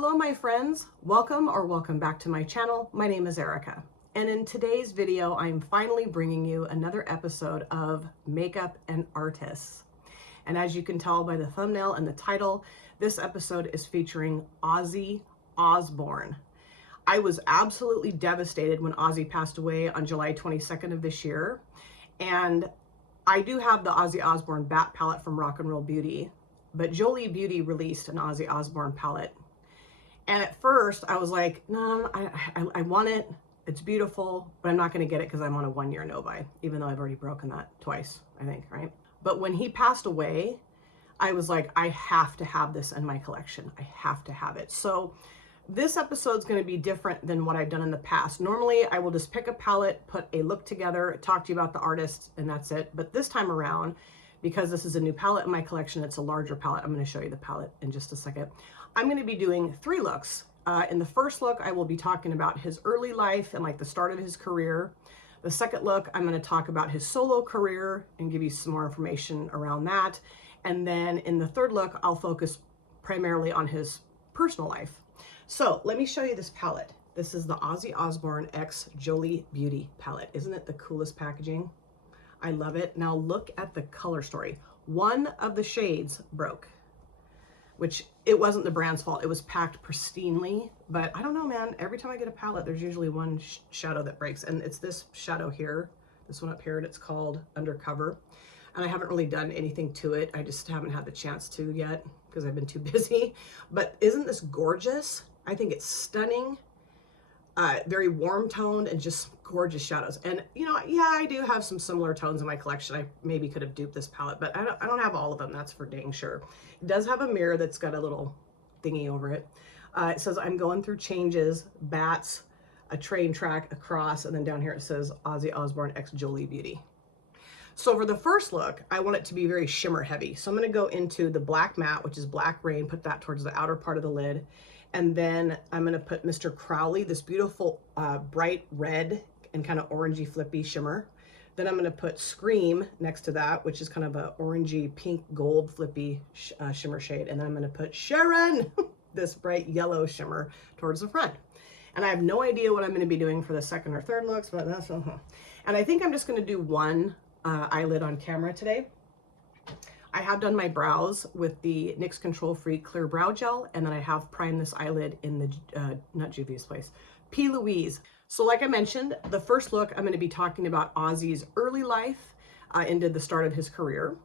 Hello my friends, welcome back to my channel. My name is Erica, and in today's video I'm finally bringing you another episode of Makeup and Artists. And as you can tell by the thumbnail and the title, this episode is featuring Ozzy Osbourne. I was absolutely devastated when Ozzy passed away on July 22nd of this year, and I do have the Ozzy Osbourne Bat palette from Jolie Beauty, but Jolie Beauty released an Ozzy Osbourne palette. And at first I was like, no, I want it. It's beautiful, but I'm not going to get it because I'm on a 1-year no-buy, even though I've already broken that twice, I think, right? But when he passed away, I was like, I have to have this in my collection. I have to have it. So this episode is going to be different than what I've done in the past. Normally, I will just pick a palette, put a look together, talk to you about the artists, and that's it. But this time around, because this is a new palette in my collection, it's a larger palette. I'm going to show you the palette in just a second. I'm going to be doing 3 looks. In the first look, I will be talking about his early life and like the start of his career. The second look, I'm going to talk about his solo career and give you some more information around that. And then in the third look, I'll focus primarily on his personal life. So let me show you this palette. This is the Ozzy Osbourne X Jolie Beauty palette. Isn't it the coolest packaging? I love it. Now look at the color story. One of the shades broke, which it wasn't the brand's fault. It was packed pristinely, but I don't know, man. Every time I get a palette, there's usually one shadow that breaks, and it's this shadow here, this one up here, and it's called Undercover. And I haven't really done anything to it. I just haven't had the chance to yet because I've been too busy. But isn't this gorgeous? I think it's stunning. Very warm toned and just gorgeous shadows. And you know, yeah, I do have some similar tones in my collection. I maybe could have duped this palette, but I don't have all of them. That's for dang sure. It does have a mirror that's got a little thingy over it. It says I'm going through changes, bats, a train track, across, and then down here it says Ozzy Osbourne X Jolie Beauty. So for the first look, I want it to be very shimmer heavy. So I'm going to go into the black matte, which is Black Rain, put that towards the outer part of the lid. And then I'm going to put Mr. Crowley, this beautiful bright red and kind of orangey flippy shimmer. Then I'm going to put Scream next to that, which is kind of a orangey pink gold flippy shimmer shade. And then I'm going to put Sharon, this bright yellow shimmer towards the front. And I have no idea what I'm going to be doing for the second or third looks, but that's And I think I'm just going to do one eyelid on camera today. I have done my brows with the NYX Control Free Clear Brow Gel, and then I have primed this eyelid in the, not Juvia's Place, P. Louise. So like I mentioned, the first look, I'm going to be talking about Ozzy's early life into the start of his career.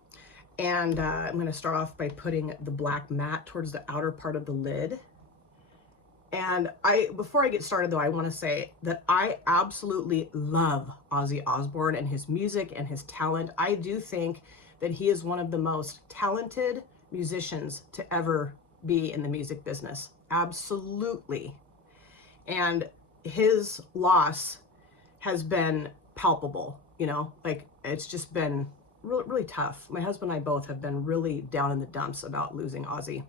And I'm going to start off by putting the black matte towards the outer part of the lid. And before I get started though, I want to say that I absolutely love Ozzy Osbourne and his music and his talent. I do think that he is one of the most talented musicians to ever be in the music business. Absolutely. And his loss has been palpable, you know, like it's just been really, really tough. My husband and I both have been really down in the dumps about losing Ozzy.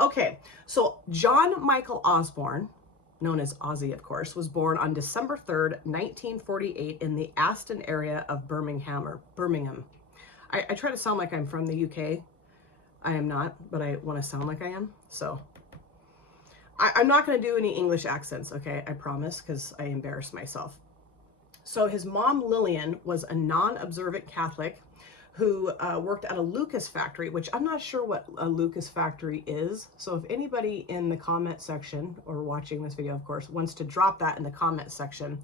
Okay, so John Michael Osbourne, known as Ozzy, of course, was born on December 3rd, 1948 in the Aston area of Birmingham. I try to sound like I'm from the UK. I am not, but I want to sound like I am. So I'm not going to do any English accents, okay? I promise, because I embarrass myself. So his mom, Lillian, was a non-observant Catholic who worked at a Lucas factory, which I'm not sure what a Lucas factory is. So if anybody in the comment section, or watching this video, of course, wants to drop that in the comment section,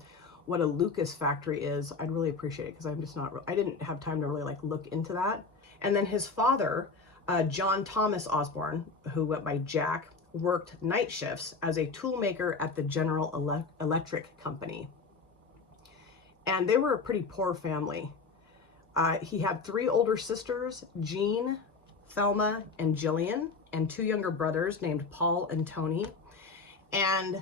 what a Lucas factory is, I'd really appreciate it, because I'm just not, I didn't have time to really like look into that. And then his father, John Thomas Osbourne, who went by Jack, worked night shifts as a tool maker at the General Electric Company. And they were a pretty poor family. He had 3 older sisters, Jean, Thelma, and Jillian, and 2 younger brothers named Paul and Tony. And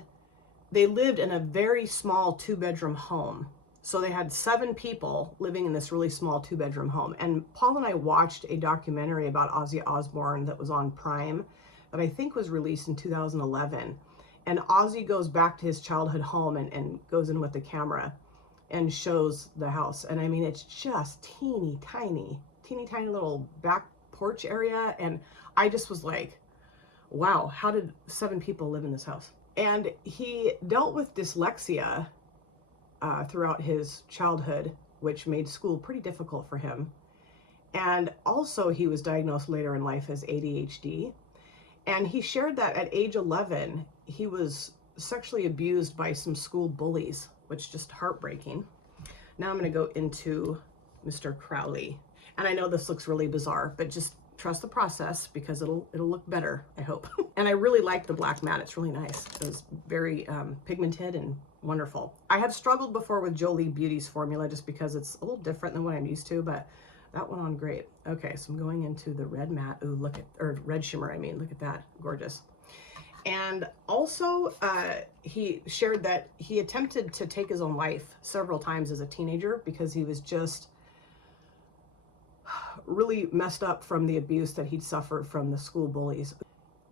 they lived in a very small 2-bedroom home. So they had 7 people living in this really small 2-bedroom home. And Paul and I watched a documentary about Ozzy Osbourne that was on Prime that I think was released in 2011. And Ozzy goes back to his childhood home and goes in with the camera and shows the house. And I mean, it's just teeny tiny little back porch area. And I just was like, Wow, how did 7 people live in this house? And he dealt with dyslexia throughout his childhood, which made school pretty difficult for him. And also he was diagnosed later in life as ADHD. And he shared that at age 11, he was sexually abused by some school bullies, which is just heartbreaking. Now I'm going to go into Mr. Crowley. And I know this looks really bizarre, but just trust the process because it'll look better, I hope. And I really like the black mat. It's really nice. It's very pigmented and wonderful. I have struggled before with Jolie Beauty's formula just because it's a little different than what I'm used to, but that went on great. Okay, so I'm going into the red matte. Ooh, look at, or red shimmer, I mean. Look at that, gorgeous. And also, he shared that he attempted to take his own life several times as a teenager because he was just really messed up from the abuse that he'd suffered from the school bullies.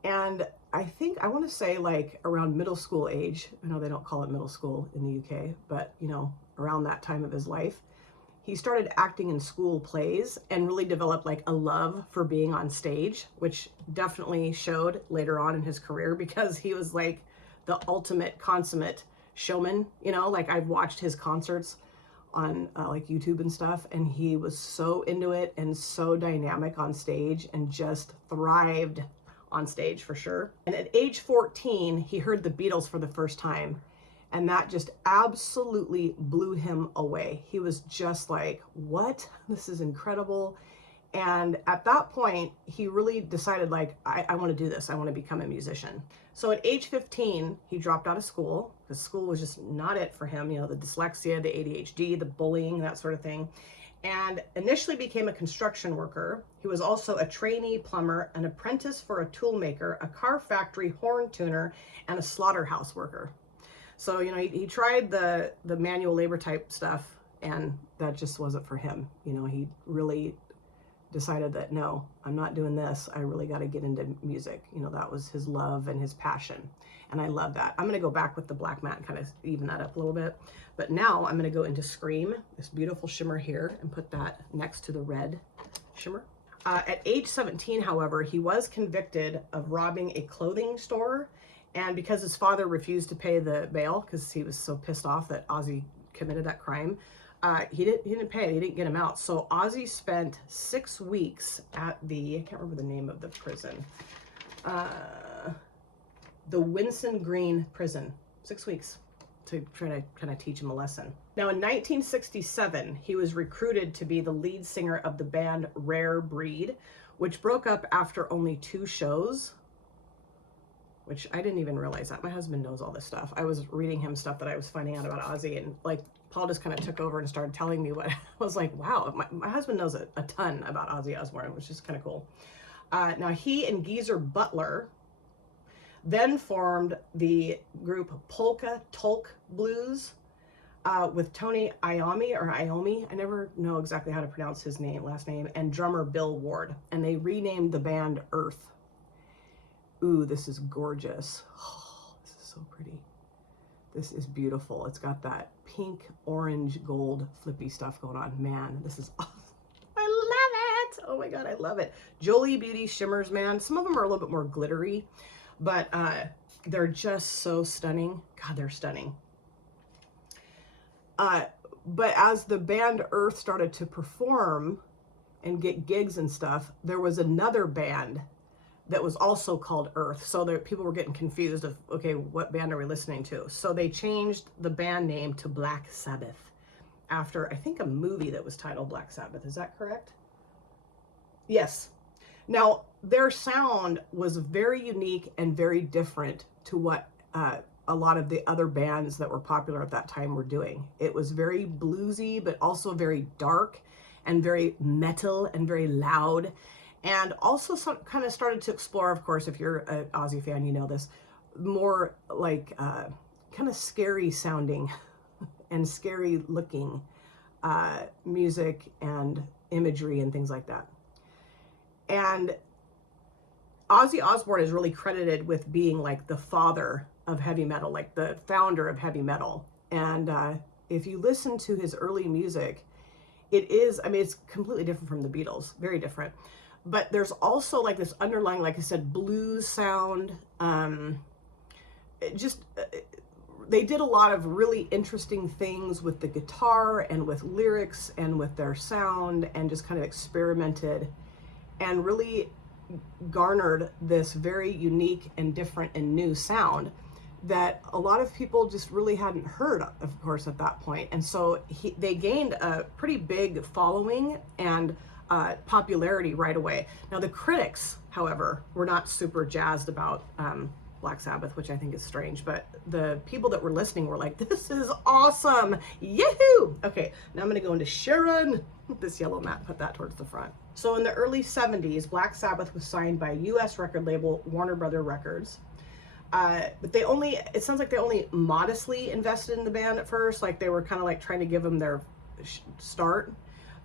And I think, I want to say like around middle school age, I know they don't call it middle school in the UK, but you know, around that time of his life, he started acting in school plays and really developed like a love for being on stage, which definitely showed later on in his career because he was like the ultimate consummate showman. You know, like I've watched his concerts on like YouTube and stuff, and he was so into it and so dynamic on stage and just thrived on stage for sure. And at age 14, he heard the Beatles for the first time, and that just absolutely blew him away. He was just like, what? This is incredible. And at that point, he really decided like, I want to do this. I want to become a musician. So at age 15, he dropped out of school because school was just not it for him. You know, the dyslexia, the ADHD, the bullying, that sort of thing. And initially became a construction worker. He was also a trainee plumber, an apprentice for a tool maker, a car factory horn tuner, and a slaughterhouse worker. So, you know, he tried the manual labor type stuff, and that just wasn't for him. You know, he really decided that, no, I'm not doing this. I really got to get into music. You know, that was his love and his passion. And I love that. I'm going to go back with the black matte and kind of even that up a little bit. But now I'm going to go into Scream, this beautiful shimmer here, and put that next to the red shimmer. At age 17, however, he was convicted of robbing a clothing store. And because his father refused to pay the bail because he was so pissed off that Ozzy committed that crime, he didn't pay it. He didn't get him out. So Ozzy spent 6 weeks at the, I can't remember the name of the prison, the Winson Green prison. 6 weeks to try to kind of teach him a lesson. Now in 1967, he was recruited to be the lead singer of the band Rare Breed, which broke up after only 2 shows. Which I didn't even realize that. My husband knows all this stuff. I was reading him stuff that I was finding out about Ozzy, and like Paul just kind of took over and started telling me what I was like, wow, my husband knows a ton about Ozzy Osbourne, which is kind of cool. Now he and Geezer Butler then formed the group Polka Tulk Blues with Tony Iommi, I never know exactly how to pronounce his last name, and drummer Bill Ward. And they renamed the band Earth. Ooh, this is gorgeous. Oh, this is so pretty. This is beautiful. It's got that pink, orange, gold flippy stuff going on. Man, this is awesome. I love it. Oh my God, I love it. Jolie Beauty shimmers, man. Some of them are a little bit more glittery, but they're just so stunning. God, they're stunning. But as the band Earth started to perform and get gigs and stuff, there was another band that was also called Earth. So there, people were getting confused of, okay, what band are we listening to? So they changed the band name to Black Sabbath after, I think, a movie that was titled Black Sabbath. Is that correct? Yes. Now, their sound was very unique and very different to what a lot of the other bands that were popular at that time were doing. It was very bluesy, but also very dark and very metal and very loud. And also kind of started to explore, of course, if you're an Ozzy fan, you know this, more like kind of scary sounding and scary looking music and imagery and things like that. And Ozzy Osbourne is really credited with being like the father of heavy metal, like the founder of heavy metal. And if you listen to his early music, it is, I mean, it's completely different from the Beatles, very different. but there's also like this underlying, like I said, blues sound. They did a lot of really interesting things with the guitar and with lyrics and with their sound, and just kind of experimented and really garnered this very unique and different and new sound that a lot of people just really hadn't heard of course, at that point. And so they gained a pretty big following and popularity right away. Now, the critics, however, were not super jazzed about Black Sabbath, which I think is strange, but the people that were listening were like, this is awesome, yahoo! Okay, now I'm gonna go into Sharon, this yellow mat, put that towards the front. So in the early 70s, Black Sabbath was signed by US record label Warner Brother Records. But it sounds like they only modestly invested in the band at first, like they were kind of like trying to give them their start.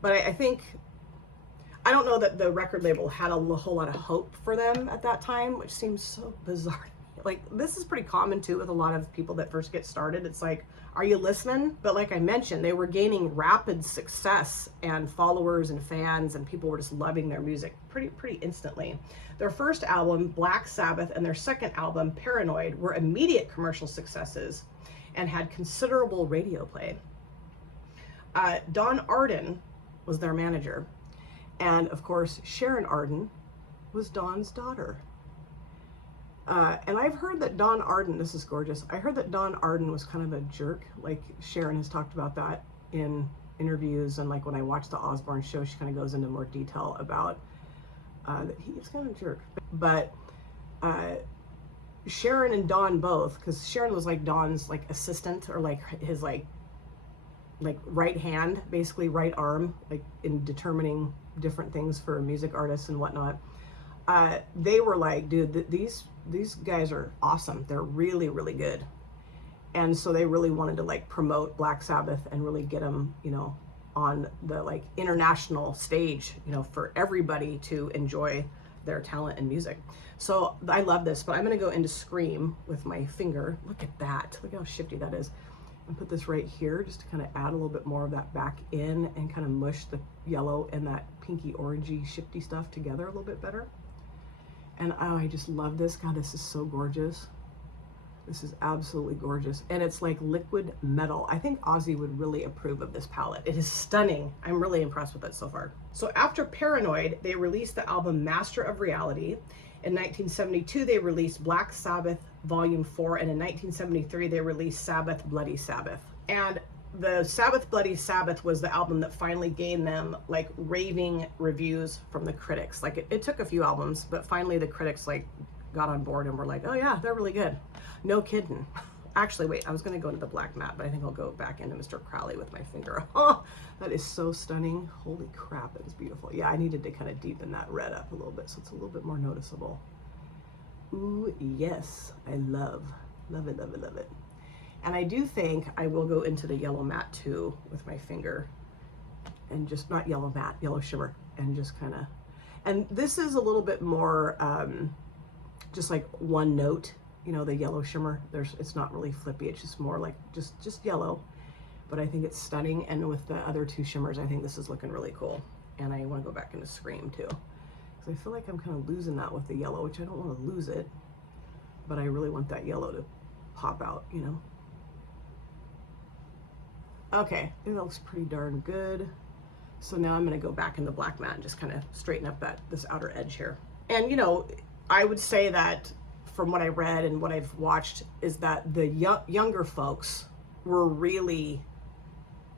But I don't know that the record label had a whole lot of hope for them at that time, which seems so bizarre. Like, this is pretty common too with a lot of people that first get started. It's like, are you listening? But like I mentioned, they were gaining rapid success and followers and fans, and people were just loving their music pretty instantly. Their first album, Black Sabbath, and their second album, Paranoid, were immediate commercial successes and had considerable radio play. Don Arden was their manager. And of course, Sharon Arden was Don's daughter. And I've heard that Don Arden, this is gorgeous, I heard that Don Arden was kind of a jerk. Like, Sharon has talked about that in interviews, and like when I watched the Osbourne show, she kind of goes into more detail about that he was kind of a jerk. But Sharon and Don both, because Sharon was like Don's like assistant, or like his like right hand, basically right arm, like in determining different things for music artists and whatnot. They were like, dude, these guys are awesome. They're really, really good. And so they really wanted to like promote Black Sabbath and really get them, you know, on the like international stage, you know, for everybody to enjoy their talent and music. So I love this, but I'm going to go into Scream with my finger. Look at that. Look how shifty that is. And put this right here just to kind of add a little bit more of that back in and kind of mush the yellow and that pinky orangey shifty stuff together a little bit better. And oh, I just love this. God, this is so gorgeous. This is absolutely gorgeous. And it's like liquid metal. I think Ozzy would really approve of this palette. It is stunning. I'm really impressed with it so far. So after Paranoid, they released the album Master of Reality. In 1972, they released Black Sabbath Volume 4, and in 1973, they released Sabbath Bloody Sabbath. And the Sabbath Bloody Sabbath was the album that finally gained them like raving reviews from the critics. Like it took a few albums, but finally the critics like got on board and were like, oh yeah, they're really good. No kidding. Actually, wait, I was going to go into the black mat, but I think I'll go back into Mr. Crowley with my finger. Oh, that is so stunning. Holy crap, that is beautiful. Yeah, I needed to kind of deepen that red up a little bit so it's a little bit more noticeable. Ooh, yes, I love it, love it, love it. And I do think I will go into the yellow matte too with my finger, and just not yellow matte, yellow shimmer, and just kind of, and this is a little bit more just like one note, you know, the yellow shimmer. It's not really flippy, it's just more like just yellow, but I think it's stunning. And with the other two shimmers, I think this is looking really cool. And I want to go back into Scream too, because I feel like I'm kind of losing that with the yellow, which I don't want to lose it, but I really want that yellow to pop out, you know. Okay, it looks pretty darn good. So now I'm going to go back in the black mat and just kind of straighten up this outer edge here. And you know, I would say that from what I read and what I've watched is that the younger folks were really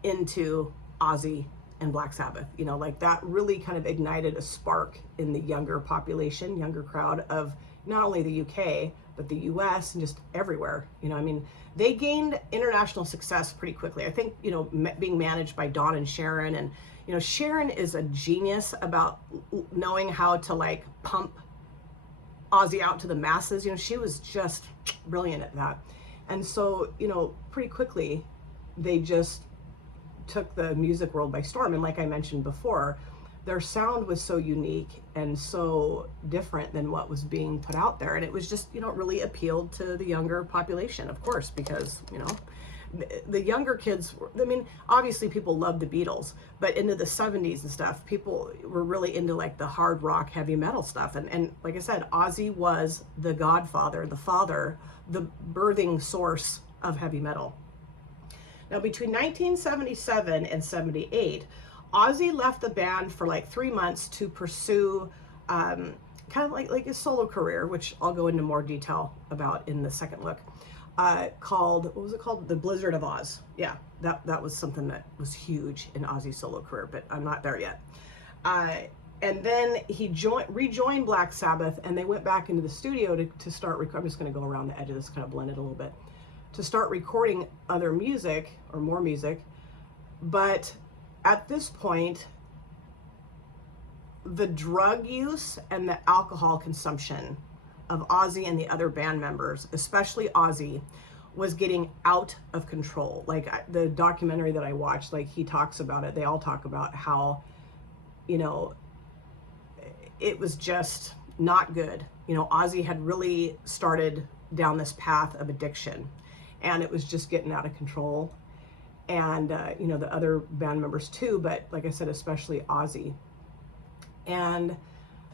into Ozzy and Black Sabbath. You know, like that really kind of ignited a spark in the younger population, younger crowd of not only the UK, but the US and just everywhere. You know, I mean, they gained international success pretty quickly. I think, you know, being managed by Don and Sharon, and, you know, Sharon is a genius about knowing how to like pump Ozzy out to the masses. You know, she was just brilliant at that. And so, you know, pretty quickly, they just took the music world by storm. And like I mentioned before, their sound was so unique and so different than what was being put out there. And it was just, you know, it really appealed to the younger population, of course, because, you know, the younger kids, I mean, obviously people loved the Beatles, but into the 70s and stuff, people were really into like the hard rock, heavy metal stuff. And like I said, Ozzy was the godfather, the father, the birthing source of heavy metal. Now, between 1977 and 78, Ozzy left the band for like 3 months to pursue kind of like his solo career, which I'll go into more detail about in the second look, called, what was it called? The Blizzard of Oz. Yeah, that was something that was huge in Ozzy's solo career, but I'm not there yet. And then he rejoined Black Sabbath, and they went back into the studio to start recording. I'm just going to go around the edge of this, kind of blend it a little bit, to start recording other music, or more music. But at this point, the drug use and the alcohol consumption of Ozzy and the other band members, especially Ozzy, was getting out of control. Like the documentary that I watched, like he talks about it, they all talk about how, you know, it was just not good. You know, Ozzy had really started down this path of addiction, and it was just getting out of control. And, you know, the other band members too, but like I said, especially Ozzy. And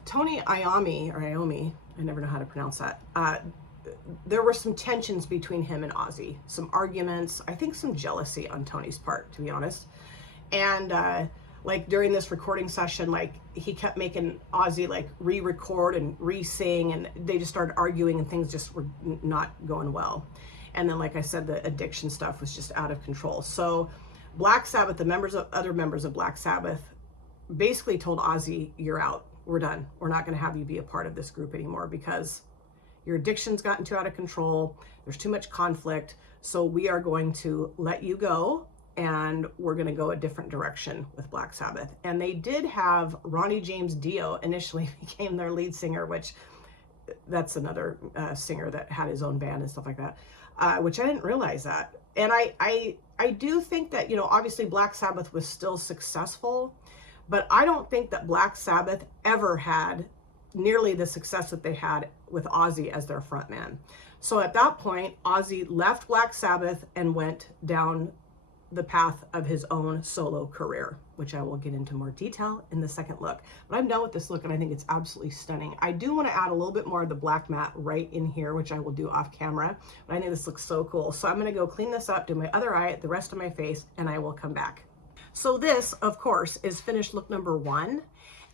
Tony Iommi, I never know how to pronounce that, there were some tensions between him and Ozzy, some arguments, I think some jealousy on Tony's part, to be honest. And like during this recording session, like he kept making Ozzy like re-record and re-sing, and they just started arguing, and things just were not going well. And then, like I said, the addiction stuff was just out of control. So Black Sabbath, the other members of Black Sabbath, basically told Ozzy, you're out, we're done. We're not going to have you be a part of this group anymore because your addiction's gotten too out of control. There's too much conflict. So we are going to let you go, and we're going to go a different direction with Black Sabbath. And they did have Ronnie James Dio initially became their lead singer, which that's another singer that had his own band and stuff like that, which I didn't realize that. And I do think that, you know, obviously Black Sabbath was still successful, but I don't think that Black Sabbath ever had nearly the success that they had with Ozzy as their frontman. So at that point, Ozzy left Black Sabbath and went down the path of his own solo career, which I will get into more detail in the second look. But I'm done with this look, and I think it's absolutely stunning. I do want to add a little bit more of the black matte right in here, which I will do off camera, but I think this looks so cool. So I'm going to go clean this up, do my other eye, the rest of my face, and I will come back. So this, of course, is finished look number 1.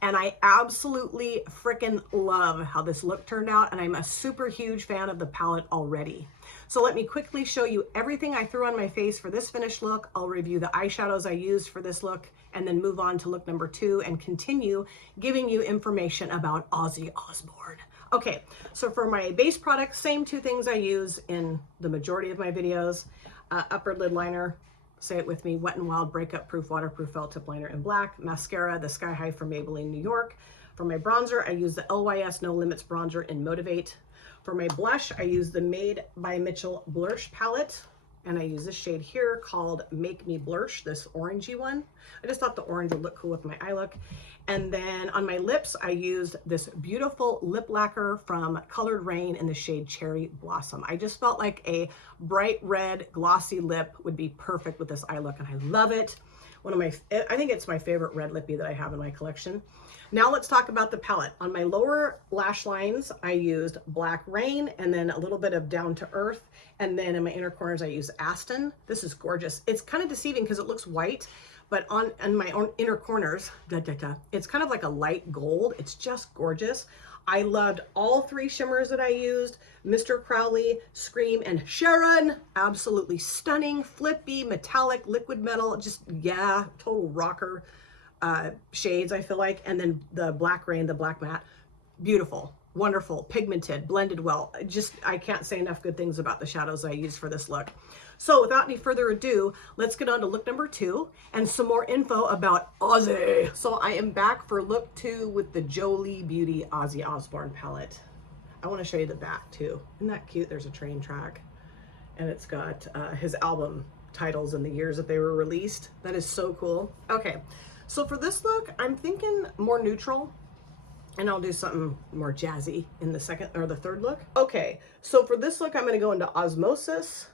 And I absolutely freaking love how this look turned out. And I'm a super huge fan of the palette already. So let me quickly show you everything I threw on my face for this finished look. I'll review the eyeshadows I used for this look, and then move on to look number 2 and continue giving you information about Ozzy Osbourne. Okay, so for my base product, same 2 things I use in the majority of my videos. Upper lid liner, say it with me, Wet n Wild Breakup Proof Waterproof Felt Tip Liner in black. Mascara, the Sky High from Maybelline, New York. For my bronzer, I use the LYS No Limits Bronzer in Motivate. For my blush, I use the Made by Mitchell Blush palette, and I use this shade here called Make Me Blush, this orangey one. I just thought the orange would look cool with my eye look. And then on my lips, I used this beautiful lip lacquer from Colored Rain in the shade Cherry Blossom. I just felt like a bright red glossy lip would be perfect with this eye look, and I love it. I think it's my favorite red lippy that I have in my collection. Now let's talk about the palette. On my lower lash lines, I used Black Rain, and then a little bit of Down to Earth. And then in my inner corners, I use Aston. This is gorgeous. It's kind of deceiving because it looks white, but on my own inner corners, it's kind of like a light gold. It's just gorgeous. I loved all 3 shimmers that I used. Mr. Crowley, Scream, and Sharon. Absolutely stunning, flippy, metallic, liquid metal. Just, yeah, total rocker shades, I feel like. And then the Black Rain, the black matte. Beautiful, wonderful, pigmented, blended well. I can't say enough good things about the shadows I used for this look. So without any further ado, let's get on to look number 2 and some more info about Ozzy. So I am back for look 2 with the Jolie Beauty Ozzy Osbourne palette. I want to show you the back too. Isn't that cute? There's a train track, and it's got his album titles and the years that they were released. That is so cool. Okay, so for this look, I'm thinking more neutral, and I'll do something more jazzy in the second or the third look. Okay, so for this look, I'm going to go into Osmosis,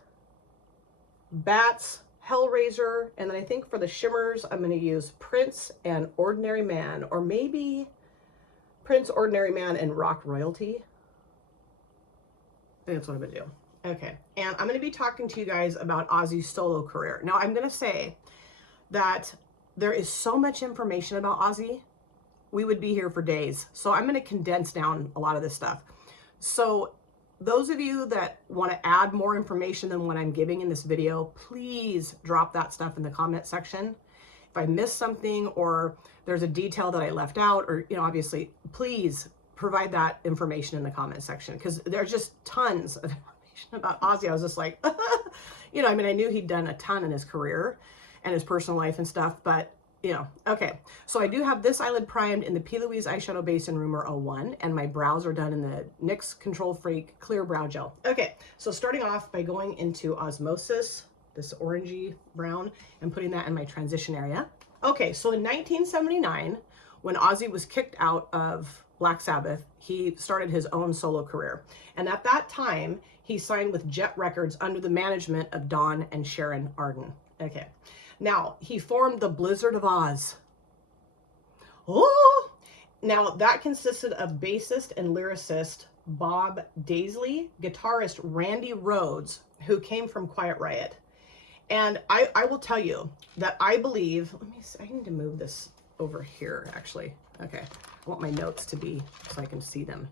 Bats, Hellraiser, and then I think for the shimmers, I'm going to use Prince and Ordinary Man, or maybe Prince, Ordinary Man, and Rock Royalty. I think that's what I'm going to do. Okay, and I'm going to be talking to you guys about Ozzy's solo career. Now, I'm going to say that there is so much information about Ozzy, we would be here for days. So I'm going to condense down a lot of this stuff. So those of you that want to add more information than what I'm giving in this video, please drop that stuff in the comment section. If I missed something or there's a detail that I left out, or, you know, obviously, please provide that information in the comment section, because there's just tons of information about Ozzy. I was just like, you know, I mean, I knew he'd done a ton in his career and his personal life and stuff, but you know, okay. So I do have this eyelid primed in the P. Louise Eyeshadow Base in Rumor 01, and my brows are done in the NYX Control Freak Clear Brow Gel. Okay, so starting off by going into Osmosis, this orangey brown, and putting that in my transition area. Okay, so in 1979, when Ozzy was kicked out of Black Sabbath, he started his own solo career. And at that time, he signed with Jet Records under the management of Don and Sharon Arden. Okay. Now, he formed the Blizzard of Oz. Oh! Now, that consisted of bassist and lyricist Bob Daisley, guitarist Randy Rhoads, who came from Quiet Riot. And I will tell you that I believe, let me see, I need to move this over here, actually. Okay, I want my notes to be so I can see them.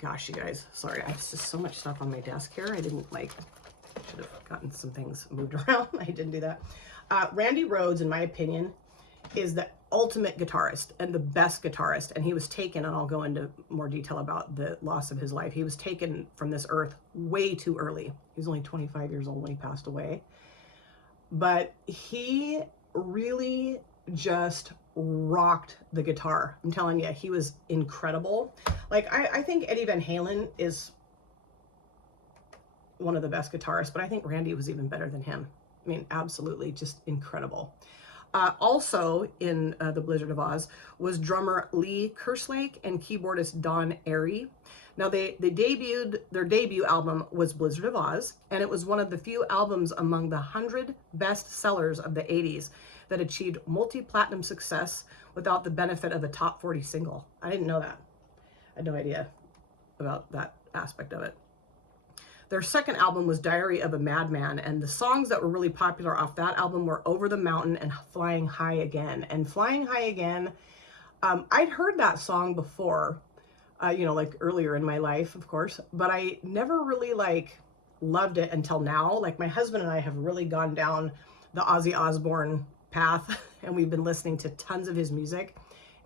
Gosh, you guys, sorry, I have just so much stuff on my desk here. I didn't should have gotten some things moved around. I didn't do that. Randy Rhoads, in my opinion, is the ultimate guitarist and the best guitarist. And he was taken, and I'll go into more detail about the loss of his life. He was taken from this earth way too early. He was only 25 years old when he passed away. But he really just rocked the guitar. I'm telling you, he was incredible. Like, I think Eddie Van Halen is one of the best guitarists, but I think Randy was even better than him. I mean, absolutely, just incredible. Also in the Blizzard of Oz was drummer Lee Kerslake and keyboardist Don Airey. Now, their debut album was Blizzard of Oz, and it was one of the few albums among the 100 best sellers of the 80s that achieved multi-platinum success without the benefit of a top 40 single. I didn't know that. I had no idea about that aspect of it. Their second album was Diary of a Madman, and the songs that were really popular off that album were Over the Mountain and Flying High Again. And Flying High Again, I'd heard that song before, you know, like earlier in my life, of course, but I never really loved it until now. Like, my husband and I have really gone down the Ozzy Osbourne path, and we've been listening to tons of his music.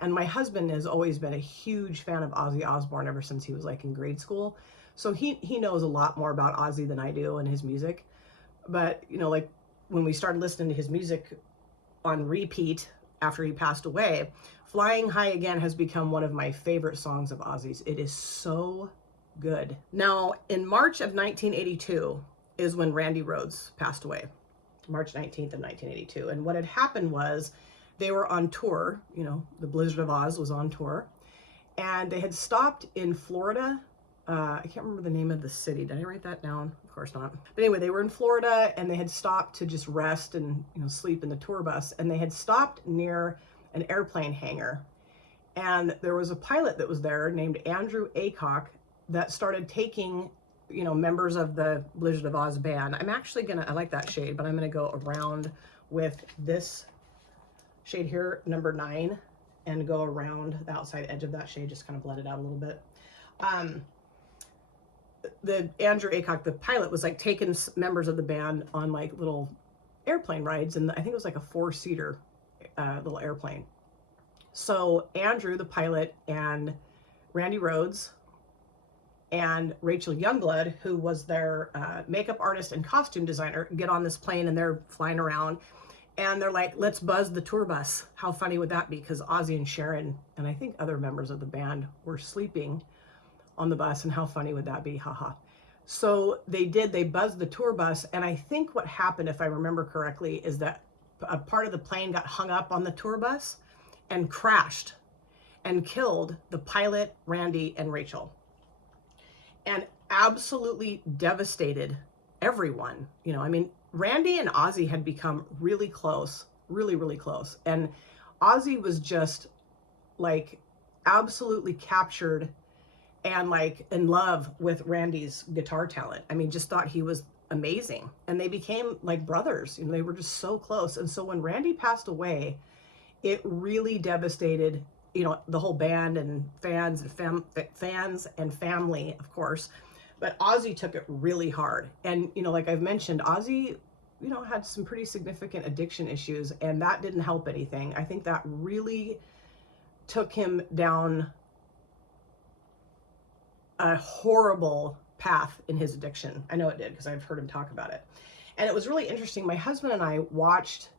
And my husband has always been a huge fan of Ozzy Osbourne ever since he was like in grade school. So he knows a lot more about Ozzy than I do and his music. But, you know, like when we started listening to his music on repeat after he passed away, Flying High Again has become one of my favorite songs of Ozzy's. It is so good. Now, in March of 1982 is when Randy Rhoads passed away. March 19th of 1982. And what had happened was they were on tour, you know, the Blizzard of Oz was on tour, and they had stopped in Florida. I can't remember the name of the city. Did I write that down? Of course not. But anyway, they were in Florida, and they had stopped to just rest and, you know, sleep in the tour bus. And they had stopped near an airplane hangar. And there was a pilot that was there named Andrew Aycock that started taking, you know, members of the Blizzard of Oz band. I'm actually gonna, I like that shade, but I'm gonna go around with this shade here, number 9, and go around the outside edge of that shade, just kind of blend it out a little bit. The Andrew Aycock, the pilot, was like taking members of the band on like little airplane rides, and I think it was like a 4-seater little airplane. So Andrew, the pilot, and Randy Rhoads and Rachel Youngblood, who was their makeup artist and costume designer, get on this plane, and they're flying around, and they're like, let's buzz the tour bus. How funny would that be? Because Ozzy and Sharon, and I think other members of the band, were sleeping on the bus, and how funny would that be? Haha. So they buzzed the tour bus, and I think what happened, if I remember correctly, is that a part of the plane got hung up on the tour bus and crashed and killed the pilot, Randy, and Rachel, and absolutely devastated everyone. You know, I mean, Randy and Ozzy had become really close, really, really close. And Ozzy was just like absolutely captured and like in love with Randy's guitar talent. I mean, just thought he was amazing. And they became like brothers. You know, they were just so close. And so when Randy passed away, it really devastated, you know, the whole band and fans and family, of course. But Ozzy took it really hard. And, you know, like I've mentioned, Ozzy, you know, had some pretty significant addiction issues, and that didn't help anything. I think that really took him down a horrible path in his addiction. I know it did because I've heard him talk about it. And it was really interesting. My husband and I watched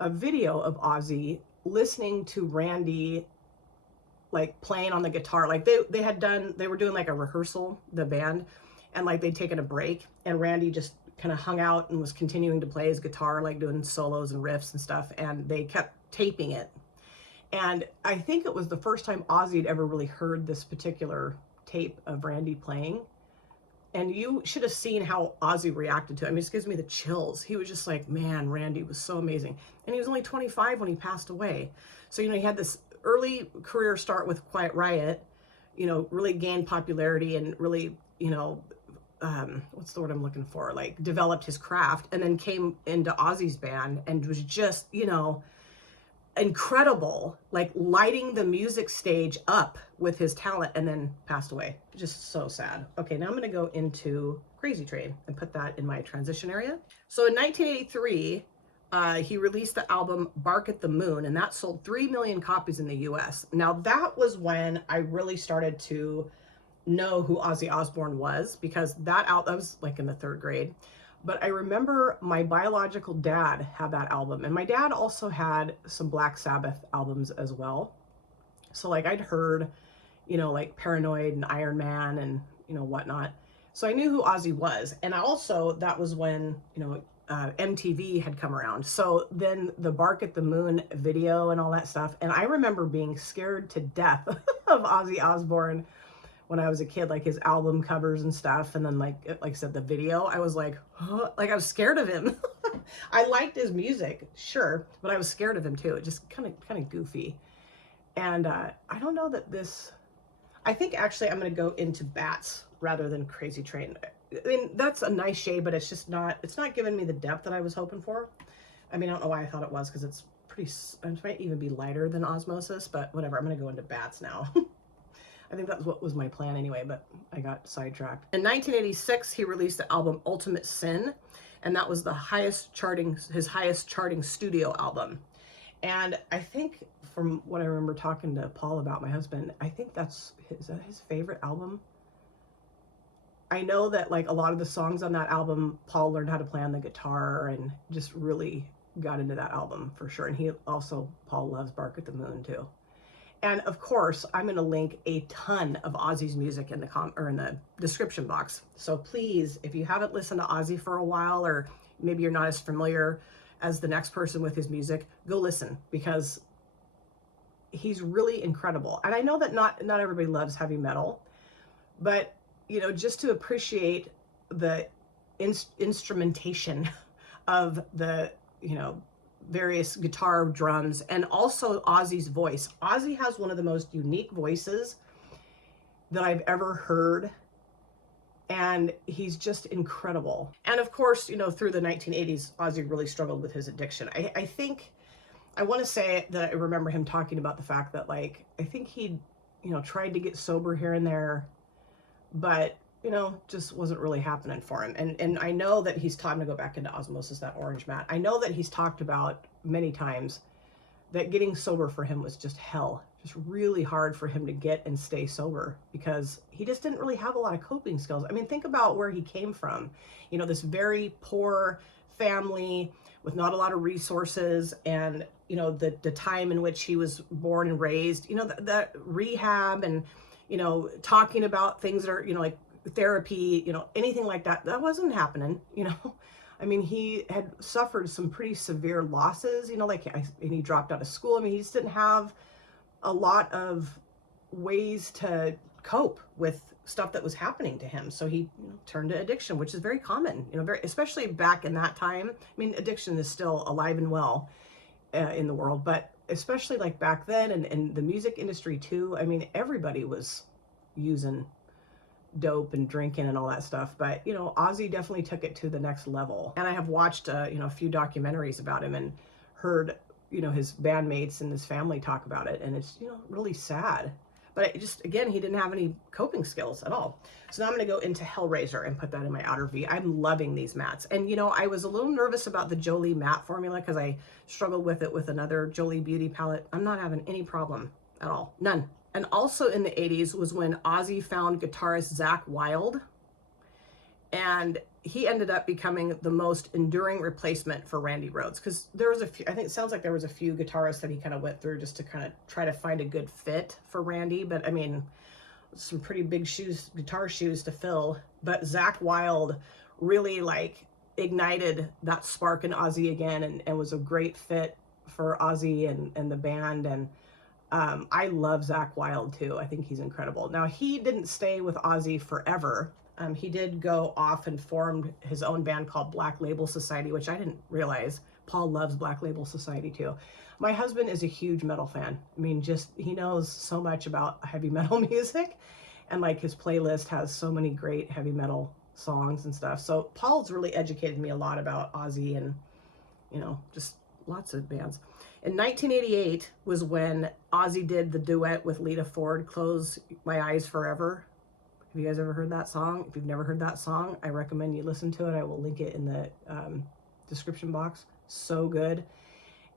a video of Ozzy listening to Randy like playing on the guitar. Like they were doing like a rehearsal, the band, and like they'd taken a break, and Randy just kind of hung out and was continuing to play his guitar, like doing solos and riffs and stuff, and they kept taping it. And I think it was the first time Ozzy had ever really heard this particular tape of Randy playing. And you should have seen how Ozzy reacted to it. I mean, it just gives me the chills. He was just like, man, Randy was so amazing. And he was only 25 when he passed away. So, you know, he had this early career start with Quiet Riot, you know, really gained popularity and really, you know, what's the word I'm looking for? Like developed his craft, and then came into Ozzy's band and was just, you know, incredible, like lighting the music stage up with his talent, and then passed away. Just so sad. Okay, now I'm going to go into Crazy Train and put that in my transition area. So in 1983, he released the album Bark at the Moon, and that sold 3 million copies in the US. Now that was when I really started to know who Ozzy Osbourne was, because that was like in the 3rd grade. But I remember my biological dad had that album, and my dad also had some Black Sabbath albums as well. So like I'd heard, you know, like Paranoid and Iron Man and, you know, whatnot. So I knew who Ozzy was. And I also, that was when, you know, MTV had come around. So then the Bark at the Moon video and all that stuff. And I remember being scared to death of Ozzy Osbourne when I was a kid, like his album covers and stuff. And then like I said, the video, I was like, huh? Like I was scared of him. I liked his music, sure, but I was scared of him too. It just kind of goofy. And I don't know that this, I think actually I'm going to go into Bats rather than Crazy Train. I mean, that's a nice shade, but it's just not, it's not giving me the depth that I was hoping for. I mean, I don't know why I thought it was, because it's pretty, it might even be lighter than Osmosis, but whatever. I'm going to go into Bats now. I think that's what was my plan anyway, but I got sidetracked. In 1986, he released the album Ultimate Sin, and that was the his highest charting studio album. And I think from what I remember talking to Paul about, my husband, I think is that his favorite album? I know that like a lot of the songs on that album, Paul learned how to play on the guitar and just really got into that album for sure. And he also, Paul loves Bark at the Moon too. And of course, I'm going to link a ton of Ozzy's music in the description box. So please, if you haven't listened to Ozzy for a while, or maybe you're not as familiar as the next person with his music, go listen, because he's really incredible. And I know that not everybody loves heavy metal, but you know, just to appreciate the instrumentation of the, you know, various guitar, drums, and also Ozzy's voice. Ozzy has one of the most unique voices that I've ever heard, and he's just incredible. And of course, you know, through the 1980s, Ozzy really struggled with his addiction. I think, I want to say that I remember him talking about the fact that, like, I think he'd, you know, tried to get sober here and there, but you know, just wasn't really happening for him. And I know that he's taught, to go back into Osmosis, that orange mat. I know that he's talked about many times that getting sober for him was just hell, just really hard for him to get and stay sober, because he just didn't really have a lot of coping skills. I mean, think about where he came from, you know, this very poor family with not a lot of resources, and, you know, the time in which he was born and raised, you know, the rehab, and, you know, talking about things that are, you know, like therapy, you know, anything like that, that wasn't happening, you know. I mean, he had suffered some pretty severe losses, you know, like, and he dropped out of school. I mean, he just didn't have a lot of ways to cope with stuff that was happening to him. So he turned to addiction, which is very common, very, especially back in that time. I mean, addiction is still alive and well in the world, but especially like back then, and the music industry too. I mean, everybody was using dope and drinking and all that stuff, but Ozzy definitely took it to the next level. And I have watched a few documentaries about him and heard his bandmates and his family talk about it, and it's really sad. But again, he didn't have any coping skills at all. So now I'm going to go into Hellraiser and put that in my outer V. I'm loving these mattes. And I was a little nervous about the Jolie matte formula because I struggled with it with another Jolie Beauty palette. I'm not having any problem at all. None. And also in the 80s was when Ozzy found guitarist Zakk Wylde, and he ended up becoming the most enduring replacement for Randy Rhoads, because there was a few, I think it sounds like there was a few guitarists that he kind of went through just to kind of try to find a good fit for Randy. But I mean, some pretty big shoes, guitar shoes to fill. But Zakk Wylde really like ignited that spark in Ozzy again, and was a great fit for Ozzy and the band. And I love Zakk Wylde too. I think he's incredible. Now, he didn't stay with Ozzy forever. He did go off and formed his own band called Black Label Society, which I didn't realize. Paul loves Black Label Society too. My husband is a huge metal fan. I mean, he knows so much about heavy metal music, and like his playlist has so many great heavy metal songs and stuff. So Paul's really educated me a lot about Ozzy and, just lots of bands. In 1988 was when Ozzy did the duet with Lita Ford, Close My Eyes Forever. Have you guys ever heard that song? If you've never heard that song, I recommend you listen to it. I will link it in the description box. So good.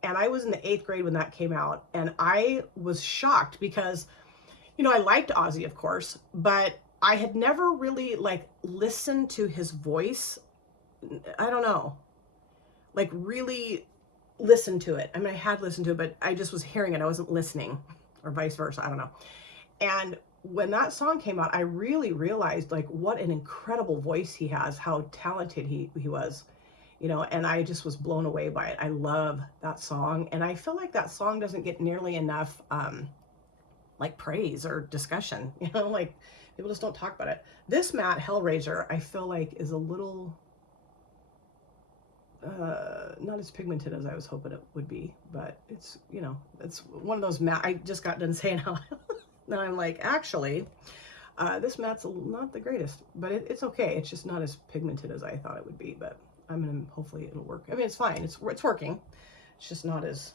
And I was in the 8th grade when that came out, and I was shocked because, I liked Ozzy, of course, but I had never really like listened to his voice. I don't know, like really listened to it. I mean, I had listened to it, but I just was hearing it. I wasn't listening, or vice versa. I don't know. And when that song came out, I really realized like what an incredible voice he has, how talented he was, and I just was blown away by it. I love that song. And I feel like that song doesn't get nearly enough like praise or discussion, like people just don't talk about it. This matte Hellraiser, I feel like is a little not as pigmented as I was hoping it would be, but it's, it's one of those matte. I just got done saying how now I'm like, actually, this matte's not the greatest, but it's okay. It's just not as pigmented as I thought it would be, but hopefully it'll work. I mean, it's fine. It's working. It's just not as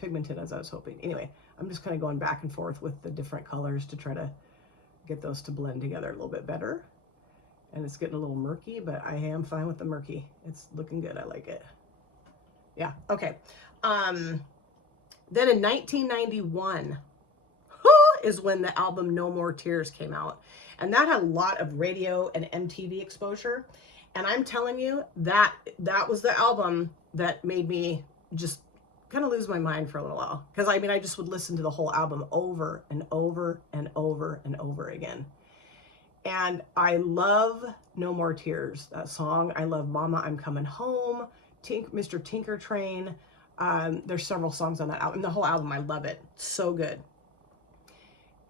pigmented as I was hoping. Anyway, I'm just kind of going back and forth with the different colors to try to get those to blend together a little bit better. And it's getting a little murky, but I am fine with the murky. It's looking good. I like it. Yeah. Okay. Then in 1991, is when the album No More Tears came out. And that had a lot of radio and MTV exposure. And I'm telling you, that was the album that made me just kind of lose my mind for a little while. Because I mean, I just would listen to the whole album over and over and over and over again. And I love No More Tears, that song. I love Mama, I'm Coming Home, Mr. Tinker Train. There's several songs on that album. The whole album, I love it. So good.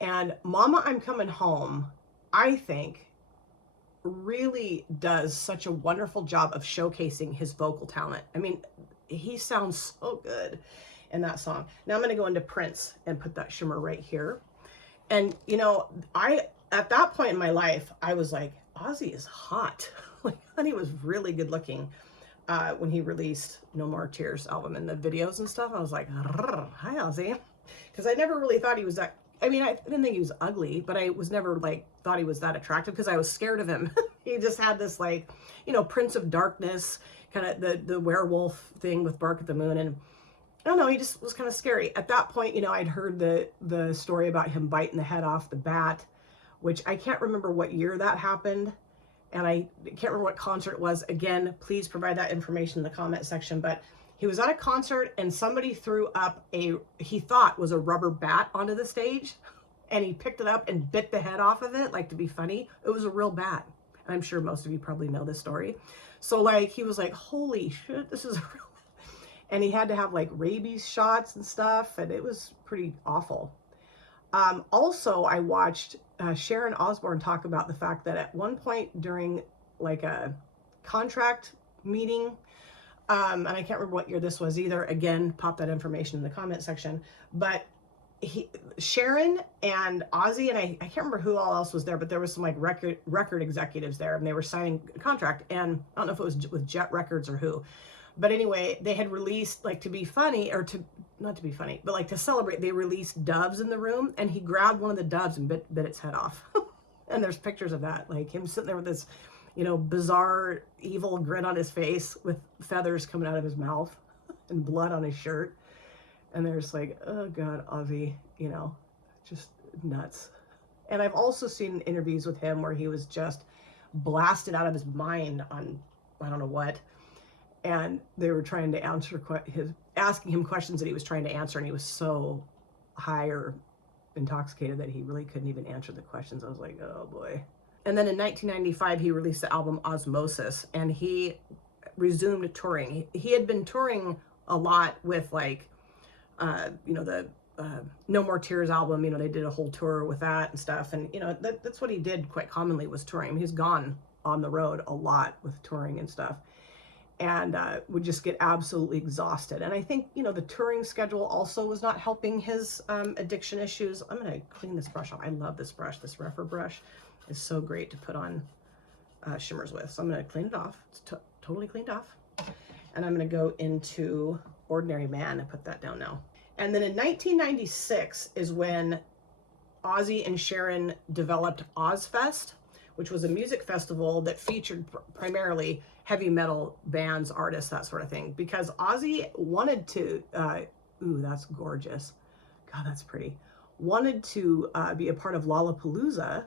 And Mama, I'm Coming Home, I think, really does such a wonderful job of showcasing his vocal talent. I mean, he sounds so good in that song. Now I'm going to go into Prince and put that shimmer right here. And, at that point in my life, I was like, Ozzy is hot. Like, honey was really good looking when he released No More Tears album, and the videos and stuff. I was like, hi, Ozzy. Because I never really thought he was that. I mean, I didn't think he was ugly, but I was never like thought he was that attractive because I was scared of him. He just had this like, Prince of Darkness, kind of the werewolf thing with Bark at the Moon. And I don't know, he just was kind of scary. At that point, I'd heard the story about him biting the head off the bat, which I can't remember what year that happened. And I can't remember what concert it was. Again, please provide that information in the comment section. But he was at a concert and somebody threw up he thought was a rubber bat onto the stage, and he picked it up and bit the head off of it, like to be funny. It was a real bat. I'm sure most of you probably know this story. So like, he was like, holy shit, this is a real bat. And he had to have like rabies shots and stuff, and it was pretty awful. Also, I watched Sharon Osbourne talk about the fact that at one point during like a contract meeting, and I can't remember what year this was either. Again, pop that information in the comment section. But Sharon and Ozzy, and I can't remember who all else was there, but there was some like record executives there, and they were signing a contract. And I don't know if it was with Jet Records or who, but anyway, they had released, like, to be funny, or to not to be funny, but like to celebrate, they released doves in the room, and he grabbed one of the doves and bit its head off. And there's pictures of that, like him sitting there with this, you know, bizarre evil grin on his face with feathers coming out of his mouth and blood on his shirt. And there's like, oh God, Ozzy, you know, just nuts. And I've also seen interviews with him where he was just blasted out of his mind on, I don't know what. And they were trying to answer asking him questions that he was trying to answer. And he was so high or intoxicated that he really couldn't even answer the questions. I was like, oh boy. And then in 1995, he released the album Osmosis, and he resumed touring. He had been touring a lot with like, you know, the No More Tears album. You know, they did a whole tour with that and stuff. And, you know, that's what he did quite commonly, was touring. He's gone on the road a lot with touring and stuff, and would just get absolutely exhausted. And I think, you know, the touring schedule also was not helping his addiction issues. I'm going to clean this brush off. I love this brush. This Rephr brush is so great to put on shimmers with. So I'm going to clean it off. It's totally cleaned off. And I'm going to go into Ordinary Man and put that down now. And then in 1996 is when Ozzy and Sharon developed OzzFest, which was a music festival that featured primarily heavy metal bands, artists, that sort of thing. Because Ozzy wanted to, ooh, that's gorgeous. God, that's pretty. Wanted to be a part of Lollapalooza,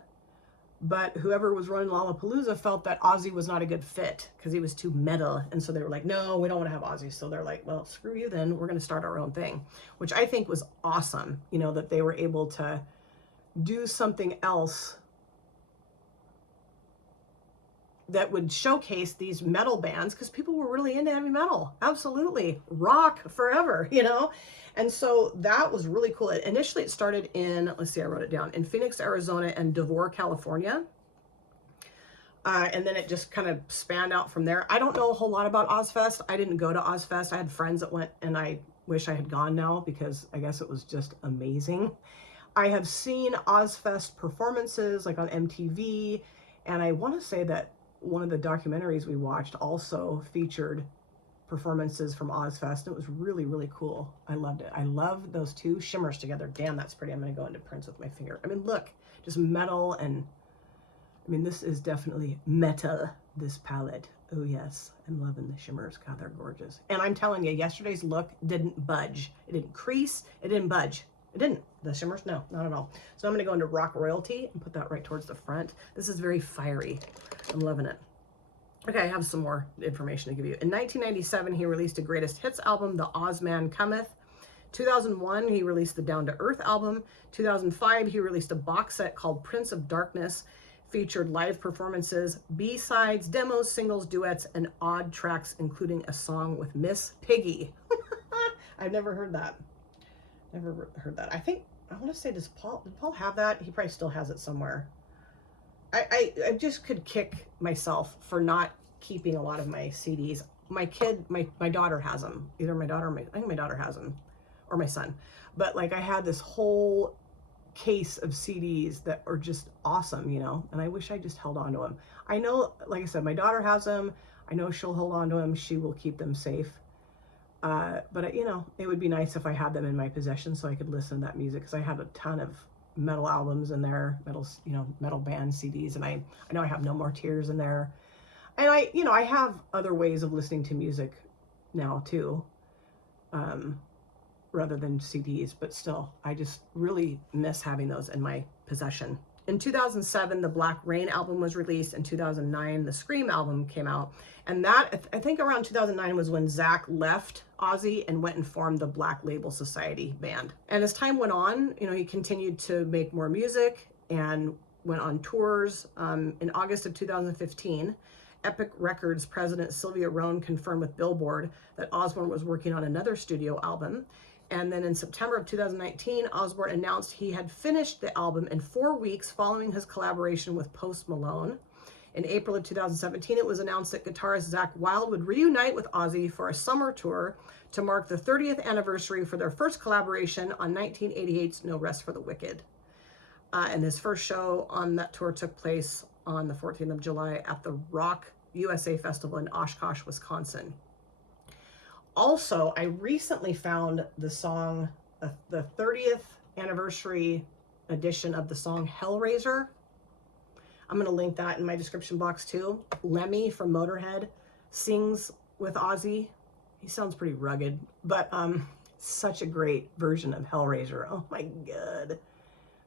but whoever was running Lollapalooza felt that Ozzy was not a good fit because he was too metal. And so they were like, no, we don't want to have Ozzy. So they're like, well, screw you then. We're going to start our own thing, which I think was awesome. You know, that they were able to do something else that would showcase these metal bands, because people were really into heavy metal. Absolutely. Rock forever, you know? And so that was really cool. Initially, it started in, let's see, I wrote it down, in Phoenix, Arizona, and Devore, California. And then it just kind of spanned out from there. I don't know a whole lot about OzzFest. I didn't go to OzzFest. I had friends that went, and I wish I had gone now, because I guess it was just amazing. I have seen OzzFest performances like on MTV, and I want to say that one of the documentaries we watched also featured performances from OzzFest. It was really, really cool. I loved it. I love those two shimmers together. Damn, that's pretty. I'm going to go into prints with my finger. I mean, look, just metal, and I mean, this is definitely metal, this palette. Oh yes, I'm loving the shimmers. God, they're gorgeous. And I'm telling you, yesterday's look didn't budge. It didn't crease. It didn't budge. It didn't. The shimmers, no, not at all. So I'm going to go into Rock Royalty and put that right towards the front. This is very fiery. I'm loving it. Okay, I have some more information to give you. In 1997, he released a greatest hits album, The Ozman Cometh. 2001, he released the Down to Earth album. 2005, he released a box set called Prince of Darkness, featured live performances, B-sides, demos, singles, duets, and odd tracks, including a song with Miss Piggy. I've never heard that. Never heard that. I want to say, did Paul have that? He probably still has it somewhere. I just could kick myself for not keeping a lot of my CDs. My daughter has them. Either my daughter or I think my daughter has them, or my son. But like, I had this whole case of CDs that are just awesome, you know, and I wish I just held on to them. I know, like I said, my daughter has them. I know she'll hold on to them. She will keep them safe. But you know, it would be nice if I had them in my possession so I could listen to that music, because I have a ton of metal albums in there, metal band CDs, and I know I have No More Tears in there, and I have other ways of listening to music now too, rather than CDs, but still, I just really miss having those in my possession. In 2007, the Black Rain album was released. In 2009, the Scream album came out. And that, I think around 2009 was when Zach left Ozzy and went and formed the Black Label Society band. And as time went on, you know, he continued to make more music and went on tours. In August of 2015, Epic Records president Sylvia Rhone confirmed with Billboard that Osbourne was working on another studio album. And then in September of 2019, Osbourne announced he had finished the album in 4 weeks following his collaboration with Post Malone. In April of 2017, it was announced that guitarist Zakk Wylde would reunite with Ozzy for a summer tour to mark the 30th anniversary for their first collaboration on 1988's No Rest for the Wicked. And his first show on that tour took place on the 14th of July at the Rock USA Festival in Oshkosh, Wisconsin. Also, I recently found the song, the 30th anniversary edition of the song Hellraiser. I'm going to link that in my description box too. Lemmy from Motorhead sings with Ozzy. He sounds pretty rugged, but such a great version of Hellraiser. Oh my God.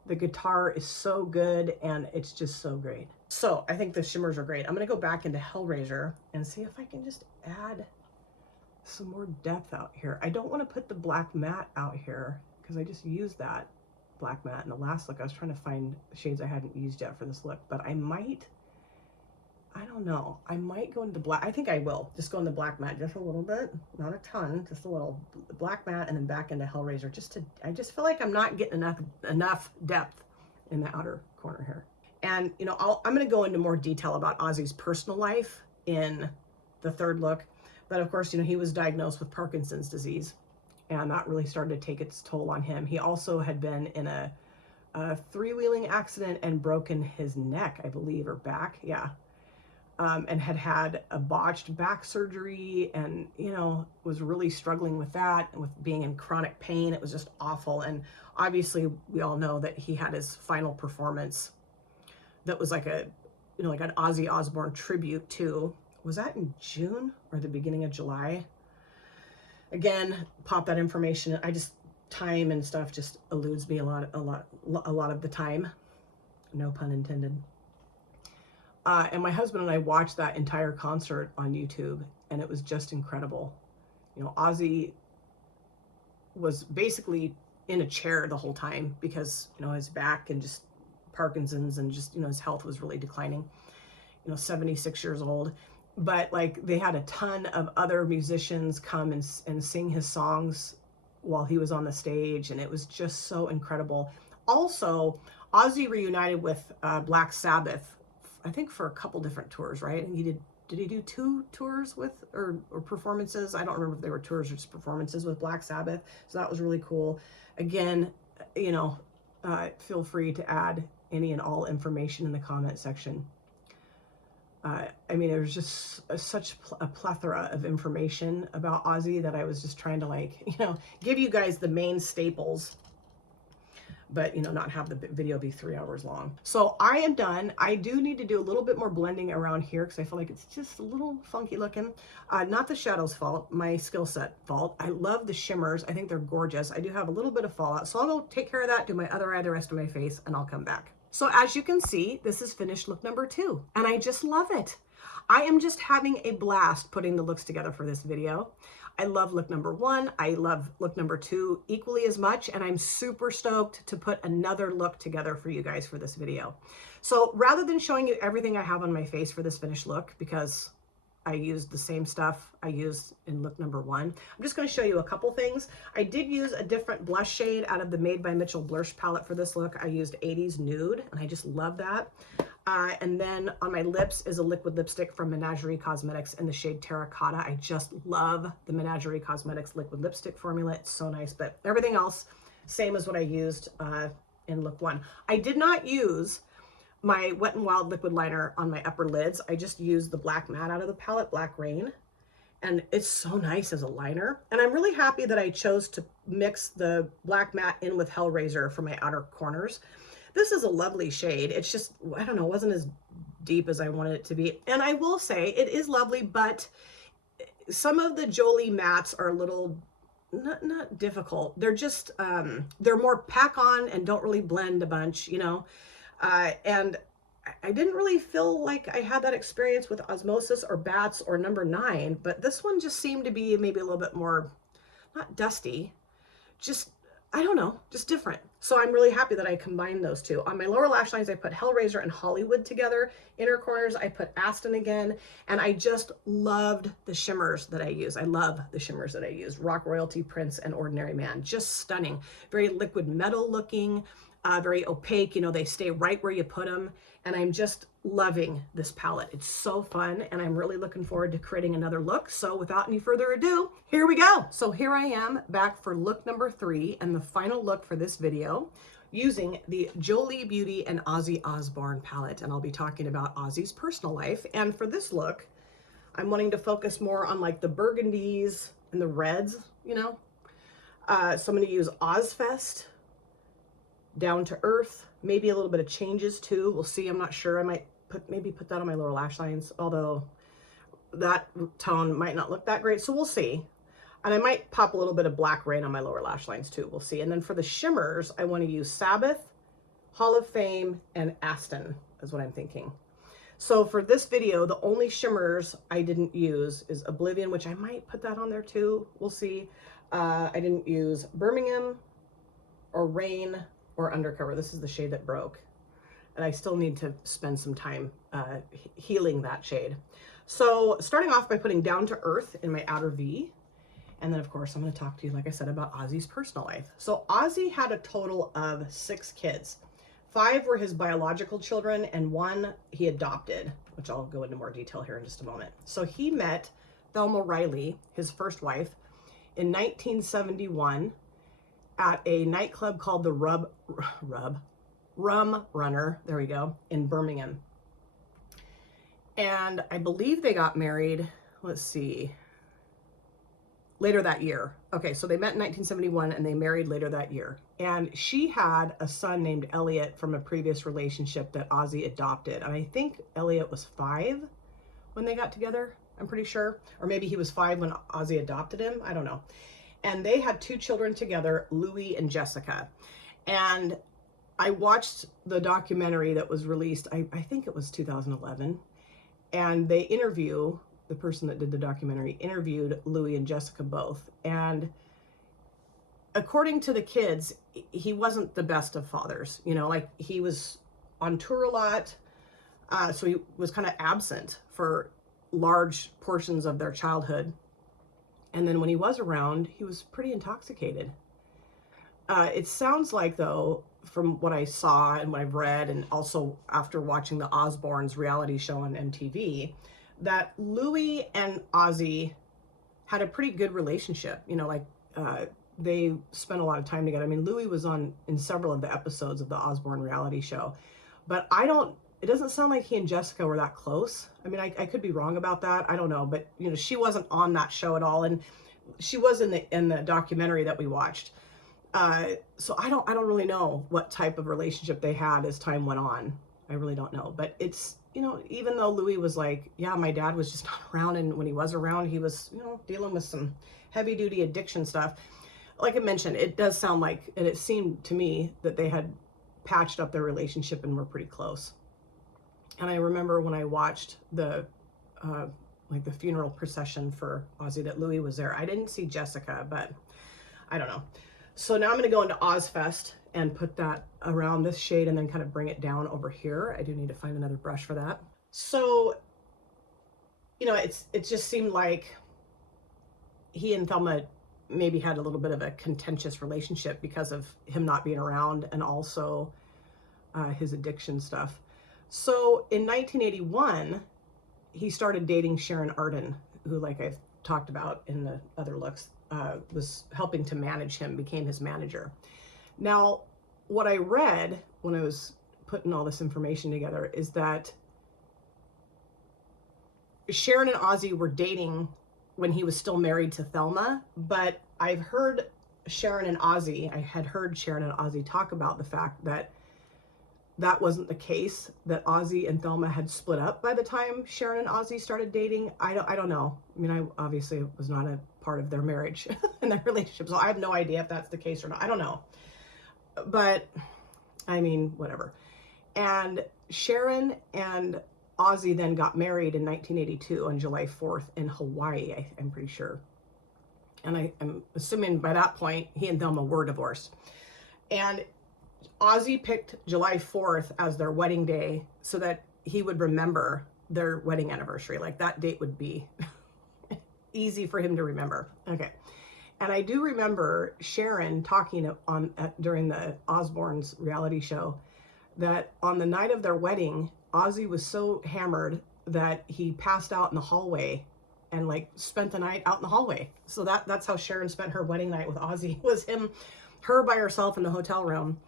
The guitar is so good and it's just so great. So I think the shimmers are great. I'm going to go back into Hellraiser and see if I can just add some more depth out here. I don't want to put the black matte out here because I just used that black matte in the last look. I was trying to find shades I hadn't used yet for this look, but I don't know. I might go into black. I think I will just go into black matte just a little bit, not a ton, just a little black matte, and then back into Hellraiser. I just feel like I'm not getting enough depth in the outer corner here. And you know, I'm going to go into more detail about Ozzy's personal life in the third look. But of course, you know, he was diagnosed with Parkinson's disease, and that really started to take its toll on him. He also had been in a three-wheeling accident and broken his neck, I believe, or back. Yeah. And had a botched back surgery, and, you know, was really struggling with that and with being in chronic pain. It was just awful. And obviously we all know that he had his final performance that was like an Ozzy Osbourne tribute too. Was that in June or the beginning of July? Again, pop that information. Time and stuff just eludes me a lot of the time. No pun intended. And my husband and I watched that entire concert on YouTube, and it was just incredible. You know, Ozzy was basically in a chair the whole time because, you know, his back and just Parkinson's and just, you know, his health was really declining. You know, 76 years old. But like, they had a ton of other musicians come and sing his songs while he was on the stage, and it was just so incredible. Also, Ozzy reunited with Black Sabbath, I think, for a couple different tours, right? And did he do 2 tours with, or performances? I don't remember if they were tours or just performances with Black Sabbath. So that was really cool. Again, you know, feel free to add any and all information in the comment section. I mean, it was just such a plethora of information about Ozzy that I was just trying to, like, you know, give you guys the main staples, but, you know, not have the video be 3 hours long. So I am done. I do need to do a little bit more blending around here because I feel like it's just a little funky looking. Not the shadow's fault, my skill set fault. I love the shimmers. I think they're gorgeous. I do have a little bit of fallout, so I'll go take care of that, do my other eye, the rest of my face, and I'll come back. So as you can see, this is finished look number 2, and I just love it. I am just having a blast putting the looks together for this video. I love look number 1. I love look number 2 equally as much, and I'm super stoked to put another look together for you guys for this video. So rather than showing you everything I have on my face for this finished look, because I used the same stuff I used in look number 1, I'm just going to show you a couple things. I did use a different blush shade out of the Made by Mitchell blush palette for this look. I used 80s Nude, and I just love that. And then on my lips is a liquid lipstick from Menagerie Cosmetics in the shade Terracotta. I just love the Menagerie Cosmetics liquid lipstick formula. It's so nice, but everything else, same as what I used in look 1. I did not use my Wet n Wild liquid liner on my upper lids. I just used the black matte out of the palette, Black Rain, and it's so nice as a liner. And I'm really happy that I chose to mix the black matte in with Hellraiser for my outer corners. This is a lovely shade. It's just, I don't know, it wasn't as deep as I wanted it to be. And I will say it is lovely, but some of the Jolie mattes are a little, not difficult. They're just, they're more pack on and don't really blend a bunch, you know? And I didn't really feel like I had that experience with Osmosis or Bats or number 9, but this one just seemed to be maybe a little bit more, not dusty, just I don't know, just different. So I'm really happy that I combined those two. On my lower lash lines, I put Hellraiser and Hollywood together. Inner corners, I put Aston again. And I just loved the shimmers that I use. I love the shimmers that I use. Rock Royalty, Prince, and Ordinary Man. Just stunning. Very liquid metal looking, very opaque. You know, they stay right where you put them. And I'm just loving this palette. It's so fun, and I'm really looking forward to creating another look. So without any further ado, here we go. So here I am back for look number 3 and the final look for this video using the Jolie Beauty and Ozzy Osbourne palette. And I'll be talking about Ozzy's personal life. And for this look, I'm wanting to focus more on like the burgundies and the reds, you know. So I'm going to use OzzFest, Down to Earth, maybe a little bit of changes too. We'll see. I'm not sure. I might maybe put that on my lower lash lines, although that tone might not look that great. So we'll see. And I might pop a little bit of Black Rain on my lower lash lines too. We'll see. And then for the shimmers, I want to use Sabbath, Hall of Fame, and Aston is what I'm thinking. So for this video, the only shimmers I didn't use is Oblivion, which I might put that on there too. We'll see. I didn't use Birmingham or Rain or Undercover. This is the shade that broke. And I still need to spend some time healing that shade. So starting off by putting Down to Earth in my outer V. And then of course, I'm going to talk to you, like I said, about Ozzy's personal life. So Ozzy had a total of 6 kids. 5 were his biological children and 1 he adopted, which I'll go into more detail here in just a moment. So he met Thelma Riley, his first wife, in 1971 at a nightclub called the Rum Runner, there we go, in Birmingham. And I believe they got married, let's see, later that year. Okay, so they met in 1971 and they married later that year. And she had a son named Elliot from a previous relationship that Ozzy adopted. And I think Elliot was 5 when they got together, I'm pretty sure. Or maybe he was 5 when Ozzy adopted him, I don't know. And they had 2 children together, Louis and Jessica. And I watched the documentary that was released, I think it was 2011, and they interview, the person that did the documentary interviewed Louis and Jessica both. And according to the kids, he wasn't the best of fathers. You know, like he was on tour a lot, so he was kind of absent for large portions of their childhood. And then when he was around, he was pretty intoxicated. It sounds like, though, from what I saw and what I've read, and also after watching the Osbournes reality show on MTV, that Louis and Ozzy had a pretty good relationship. You know, like they spent a lot of time together. I mean, Louis was in several of the episodes of the Osbourne reality show, but it doesn't sound like he and Jessica were that close. I mean, I could be wrong about that. I don't know, but you know, she wasn't on that show at all, and she was in the documentary that we watched. So I don't really know what type of relationship they had as time went on. I really don't know, but it's, you know, even though Louis was like, yeah, my dad was just not around, and when he was around, he was, you know, dealing with some heavy duty addiction stuff. Like I mentioned, it does sound like, and it seemed to me that they had patched up their relationship and were pretty close. And I remember when I watched the like the funeral procession for Ozzy, that Louis was there. I didn't see Jessica, but I don't know. So now I'm going to go into OzzFest and put that around this shade and then kind of bring it down over here. I do need to find another brush for that. So, you know, it just seemed like he and Thelma maybe had a little bit of a contentious relationship because of him not being around, and also his addiction stuff. So in 1981, he started dating Sharon Arden, who, like I've talked about in the other looks, was helping to manage him, became his manager. Now, what I read when I was putting all this information together is that Sharon and Ozzy were dating when he was still married to Thelma, but I've heard Sharon and Ozzy, I had heard Sharon and Ozzy talk about the fact that that wasn't the case, that Ozzy and Thelma had split up by the time Sharon and Ozzy started dating. I don't know. I mean, I obviously was not a part of their marriage and their relationship, so I have no idea if that's the case or not. I don't know. But, I mean, whatever. And Sharon and Ozzy then got married in 1982 on July 4th in Hawaii, I'm pretty sure. And I'm assuming by that point, he and Thelma were divorced. And Ozzy picked July 4th as their wedding day so that he would remember their wedding anniversary. Like that date would be easy for him to remember. Okay. And I do remember Sharon talking during the Osbournes reality show that on the night of their wedding, Ozzy was so hammered that he passed out in the hallway and like spent the night out in the hallway. So that's how Sharon spent her wedding night with Ozzy, was her by herself in the hotel room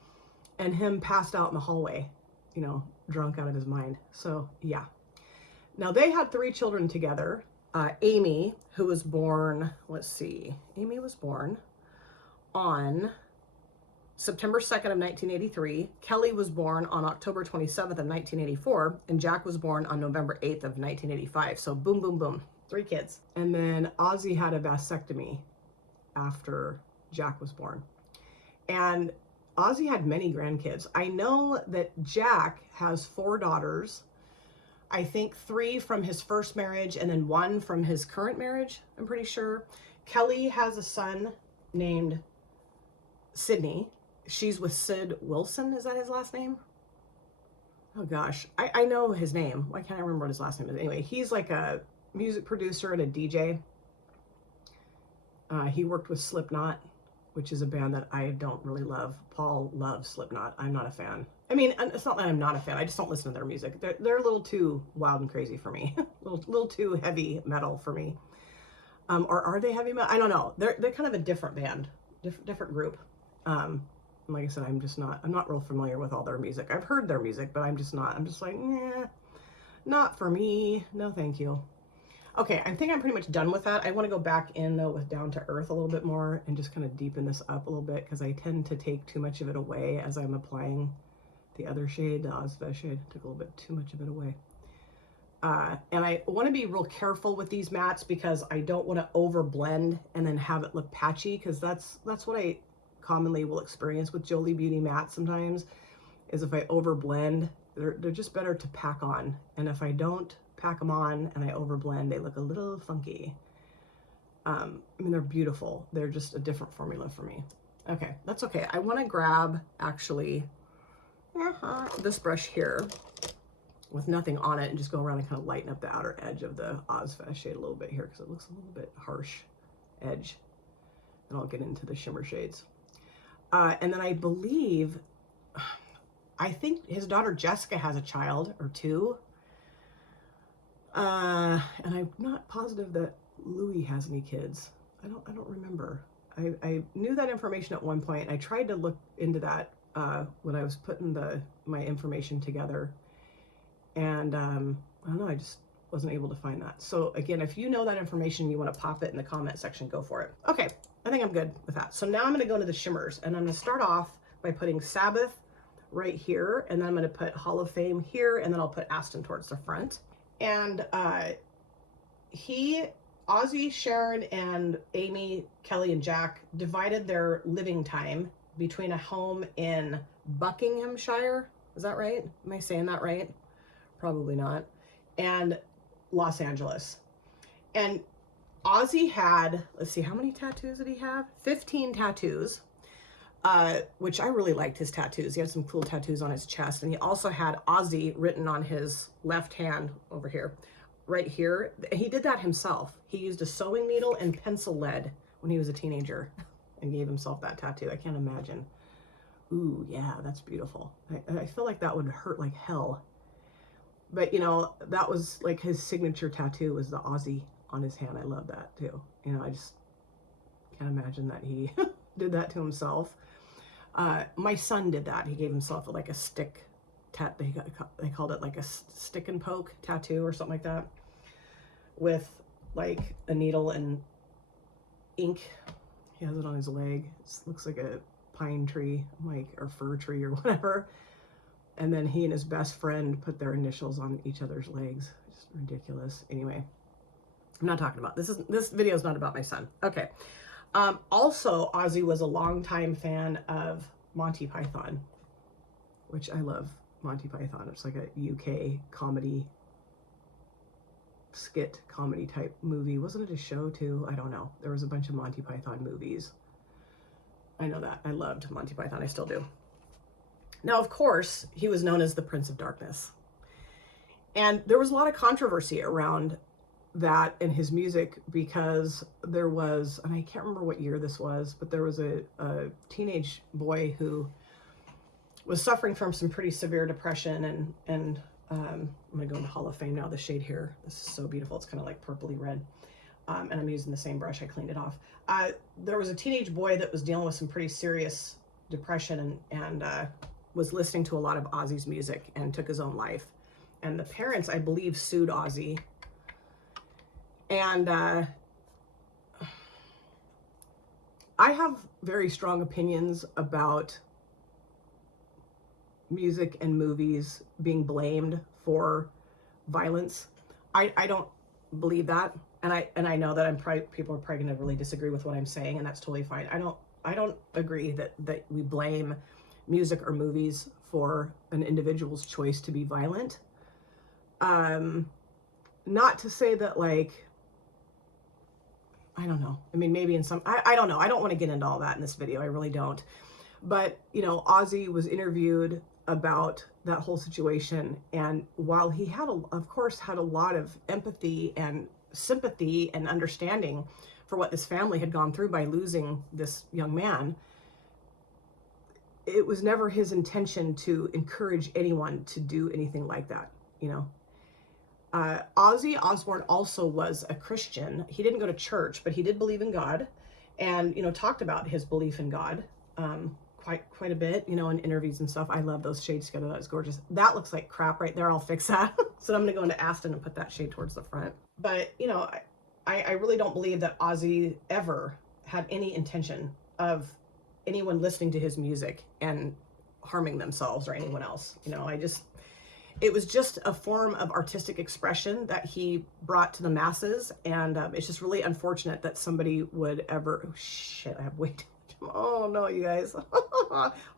and him passed out in the hallway, you know, drunk out of his mind. So yeah. Now they had 3 children together. Amy, who was born, let's see, Amy was born on September 2nd of 1983. Kelly was born on October 27th of 1984, and Jack was born on November 8th of 1985. So boom, boom, boom, 3 kids. And then Ozzy had a vasectomy after Jack was born. And Ozzy had many grandkids. I know that Jack has 4 daughters. I think 3 from his first marriage and then 1 from his current marriage, I'm pretty sure. Kelly has a son named Sydney. She's with Sid Wilson. Is that his last name? Oh gosh, I know his name. Why can't I remember what his last name is? Anyway, he's like a music producer and a DJ. He worked with Slipknot, which is a band that I don't really love. Paul loves Slipknot. I'm not a fan. I mean, it's not that I'm not a fan. I just don't listen to their music. They're a little too wild and crazy for me. a little too heavy metal for me. Or are they heavy metal? I don't know. They're kind of a different band, different group. Like I said, I'm not real familiar with all their music. I've heard their music, but I'm just like, nah, not for me. No, thank you. Okay, I think I'm pretty much done with that. I want to go back in though with Down to Earth a little bit more and just kind of deepen this up a little bit because I tend to take too much of it away as I'm applying the other shade, the OzzFest shade. Took a little bit too much of it away. And I want to be real careful with these mattes because I don't want to over blend and then have it look patchy, because that's what I commonly will experience with Jolie Beauty mattes sometimes, is if I over blend, they're just better to pack on. And if I don't pack them on and I over blend, they look a little funky. I mean, they're beautiful. They're just a different formula for me. Okay, that's okay. I want to grab actually this brush here with nothing on it and just go around and kind of lighten up the outer edge of the OzzFest shade a little bit here because it looks a little bit harsh edge. And I'll get into the shimmer shades. And then I think his daughter Jessica has a child or 2. And I'm not positive that Louis has any kids. I don't remember. I knew that information at one point. I tried to look into that when I was putting my information together. And I don't know, I just wasn't able to find that. So again, if you know that information, you want to pop it in the comment section, go for it. Okay, I think I'm good with that. So now I'm going to go into the shimmers, and I'm going to start off by putting Sabbath right here, and then I'm going to put Hall of Fame here, and then I'll put Aston towards the front. And Ozzy, Sharon, and Amy, Kelly, and Jack divided their living time between a home in Buckinghamshire. Is that right? Am I saying that right? Probably not. And Los Angeles. And Ozzy had, let's see, how many tattoos did he have? 15 tattoos, which I really liked his tattoos. He had some cool tattoos on his chest. And he also had Ozzy written on his left hand over here, right here. He did that himself. He used a sewing needle and pencil lead when he was a teenager and gave himself that tattoo. I can't imagine. Ooh, yeah, that's beautiful. I feel like that would hurt like hell. But, you know, that was like his signature tattoo was the Ozzy on his hand. I love that too. You know, I just can't imagine that he did that to himself. My son did that. He gave himself like a stick tattoo. They called it like a stick and poke tattoo or something like that, with like a needle and ink. He has it on his leg. It looks like a pine tree, like, or fir tree or whatever. And then he and his best friend put their initials on each other's legs. Just ridiculous. Anyway, I'm not talking about this. This video is not about my son. Okay. Also, Ozzy was a longtime fan of Monty Python, which I love. Monty Python. It's like a UK comedy skit comedy type movie. Wasn't it a show too? I don't know. There was a bunch of Monty Python movies. I know that. I loved Monty Python. I still do. Now, of course, he was known as the Prince of Darkness. And there was a lot of controversy around that in his music, because there was, and I can't remember what year this was, but there was a teenage boy who was suffering from some pretty severe depression, and I'm gonna go into Hall of Fame now. The shade here, this is so beautiful. It's kind of like purpley red, and I'm using the same brush. I cleaned it off. There was a teenage boy that was dealing with some pretty serious depression, and was listening to a lot of Ozzy's music and took his own life. And the parents, I believe, sued Ozzy. And I have very strong opinions about music and movies being blamed for violence. I don't believe that, and I know that people are probably going to really disagree with what I'm saying, and that's totally fine. I don't agree that we blame music or movies for an individual's choice to be violent. Not to say that, like, I don't know. I mean, maybe in some, I don't know. I don't want to get into all that in this video. I really don't. But, you know, Ozzy was interviewed about that whole situation. And while he had, of course, had a lot of empathy and sympathy and understanding for what this family had gone through by losing this young man, it was never his intention to encourage anyone to do anything like that, you know. Ozzy Osbourne also was a Christian. He didn't go to church, but he did believe in God, and, you know, talked about his belief in God quite a bit, you know, in interviews and stuff. I love those shades together. That's gorgeous. That looks like crap right there. I'll fix that. So I'm going to go into Aston and put that shade towards the front. But, you know, I really don't believe that Ozzy ever had any intention of anyone listening to his music and harming themselves or anyone else. You know, it was just a form of artistic expression that he brought to the masses, and it's just really unfortunate that somebody would ever, oh shit, I have way too much, oh no, you guys,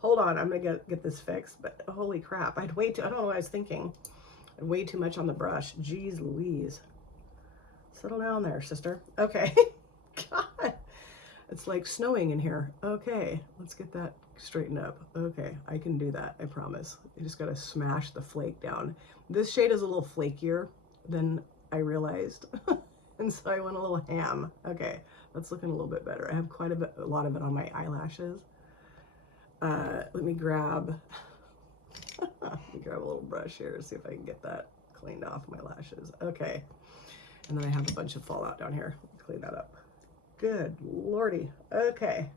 hold on, I'm gonna get this fixed, but holy crap, I don't know what I was thinking, I had way too much on the brush, jeez Louise, settle down there, sister, okay, God, it's like snowing in here, okay, let's get that straighten up. Okay, I can do that, I promise. You just gotta smash the flake down. This shade is a little flakier than I realized, and so I went a little ham. Okay, that's looking a little bit better. I have quite a lot of it on my eyelashes. Let me grab a little brush here to see if I can get that cleaned off my lashes. Okay, and then I have a bunch of fallout down here. Clean that up. Good lordy. Okay.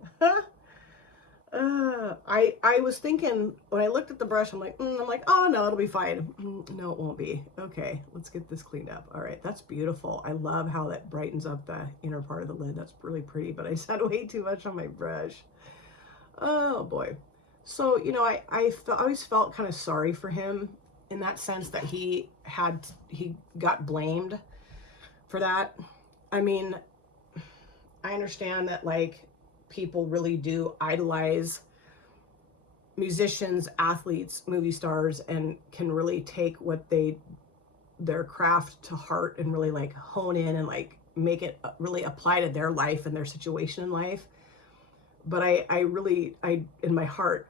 I was thinking, when I looked at the brush, I'm like, oh no, it'll be fine. No, it won't be. Okay, let's get this cleaned up. All right, that's beautiful. I love how that brightens up the inner part of the lid. That's really pretty, but I just had way too much on my brush. Oh boy. So, you know, I always felt kind of sorry for him in that sense that he got blamed for that. I mean, I understand that, like, people really do idolize musicians, athletes, movie stars, and can really take their craft to heart and really like hone in and like make it really apply to their life and their situation in life. But I really, in my heart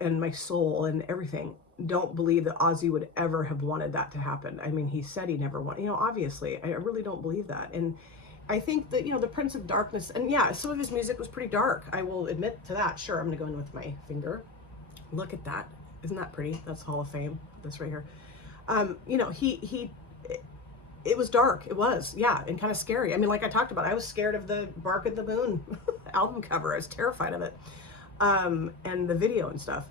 and my soul and everything, don't believe that Ozzy would ever have wanted that to happen. I mean, he said he never wanted, you know, obviously, I really don't believe that. And I think that, you know, the Prince of Darkness, and yeah, some of his music was pretty dark. I will admit to that. Sure, I'm going to go in with my finger. Look at that. Isn't that pretty? That's Hall of Fame. This right here. You know, it was dark. It was, yeah, and kind of scary. I mean, like I talked about, I was scared of the Bark at the Moon album cover. I was terrified of it. And the video and stuff.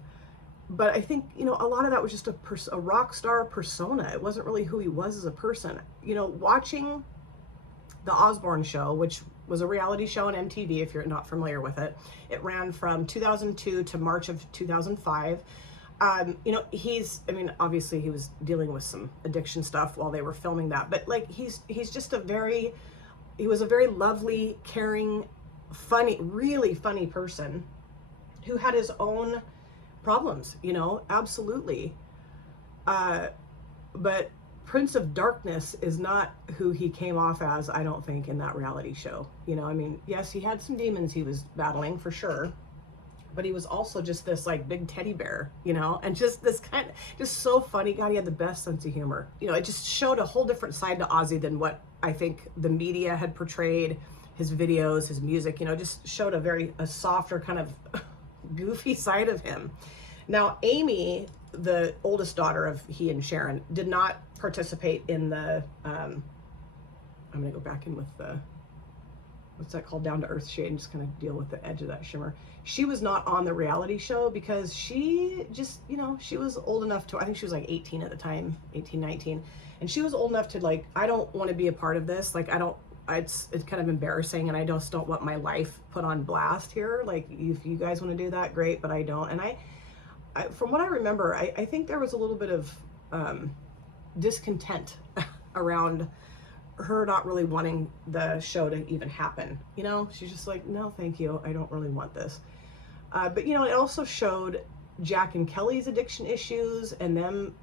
But I think, you know, a lot of that was just a rock star persona. It wasn't really who he was as a person. You know, watching the Osbourne show, which was a reality show on MTV, if you're not familiar with it. It ran from 2002 to March of 2005. You know, I mean, obviously he was dealing with some addiction stuff while they were filming that, but like, he's just he was a very lovely, caring, funny, really funny person who had his own problems, you know, absolutely. But Prince of Darkness is not who he came off as, I don't think, in that reality show. You know, I mean, yes, he had some demons he was battling for sure, but he was also just this like big teddy bear, you know, and just this kind of, just so funny. God, he had the best sense of humor. You know, it just showed a whole different side to Ozzy than what I think the media had portrayed. His videos, his music, you know, just showed a softer kind of goofy side of him. Now, Amy, the oldest daughter of he and Sharon, did not participate in the, I'm going to go back in with the, what's that called, down to earth shade, and just kind of deal with the edge of that shimmer. She was not on the reality show because she just, you know, she was old enough to, I think she was like 18 at the time, 18, 19. And she was old enough to like, I don't want to be a part of this. Like, it's kind of embarrassing, and I just don't want my life put on blast here. Like, if you guys want to do that, great, but I don't. And I from what I remember, I think there was a little bit of discontent around her not really wanting the show to even happen. You know, she's just like, no, thank you. I don't really want this. But, you know, it also showed Jack and Kelly's addiction issues and them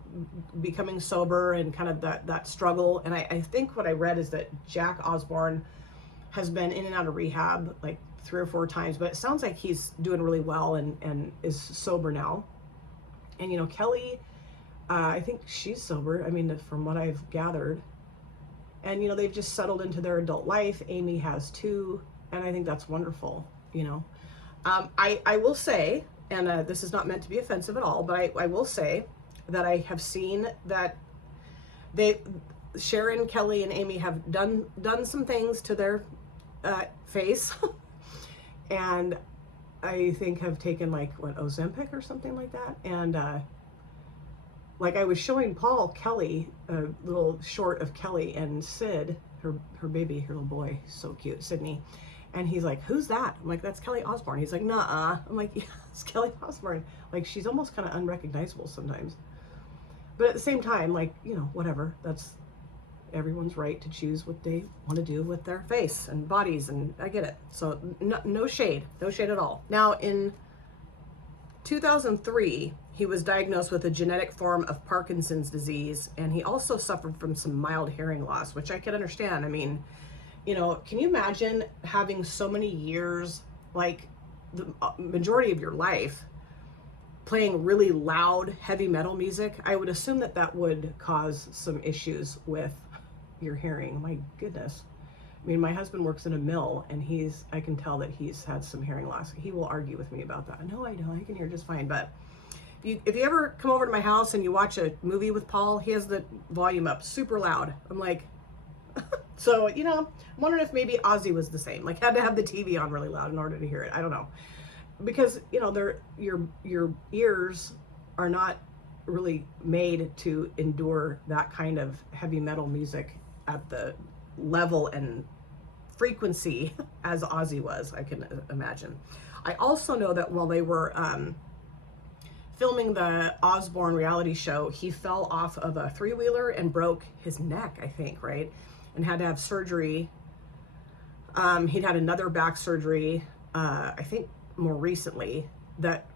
becoming sober and kind of that struggle. And I think what I read is that Jack Osbourne has been in and out of rehab like 3 or 4 times, but it sounds like he's doing really well and is sober now. And, you know, Kelly, I think she's sober, I mean, from what I've gathered. And, you know, they've just settled into their adult life. Amy has too, and I think that's wonderful, you know. I will say, and this is not meant to be offensive at all, but I will say that I have seen that Sharon, Kelly, and Amy have done some things to their face, and I think have taken like, what, Ozempic or something like that. And like I was showing Paul Kelly, a little short of Kelly and Sid, her baby, her little boy, so cute, Sydney. And he's like, who's that? I'm like, that's Kelly Osbourne. He's like, nuh-uh. I'm like, yeah, it's Kelly Osbourne. Like, she's almost kind of unrecognizable sometimes. But at the same time, like, you know, whatever. That's everyone's right to choose what they want to do with their face and bodies, and I get it. So no shade at all. Now, in 2003, he was diagnosed with a genetic form of Parkinson's disease, and he also suffered from some mild hearing loss, which I could understand. I mean, you know, can you imagine having so many years, like the majority of your life, playing really loud, heavy metal music? I would assume that would cause some issues with your hearing. My goodness. I mean, my husband works in a mill, and I can tell that he's had some hearing loss. He will argue with me about that. No, I know, I can hear just fine. But if you ever come over to my house and you watch a movie with Paul, he has the volume up super loud. I'm like, so, you know, I'm wondering if maybe Ozzy was the same, like had to have the TV on really loud in order to hear it. I don't know. Because, you know, your ears are not really made to endure that kind of heavy metal music at the level and frequency as Ozzy was, I can imagine. I also know that while they were filming the Osbourne reality show, he fell off of a 3-wheeler and broke his neck, I think, right? And had to have surgery. He'd had another back surgery, I think more recently, that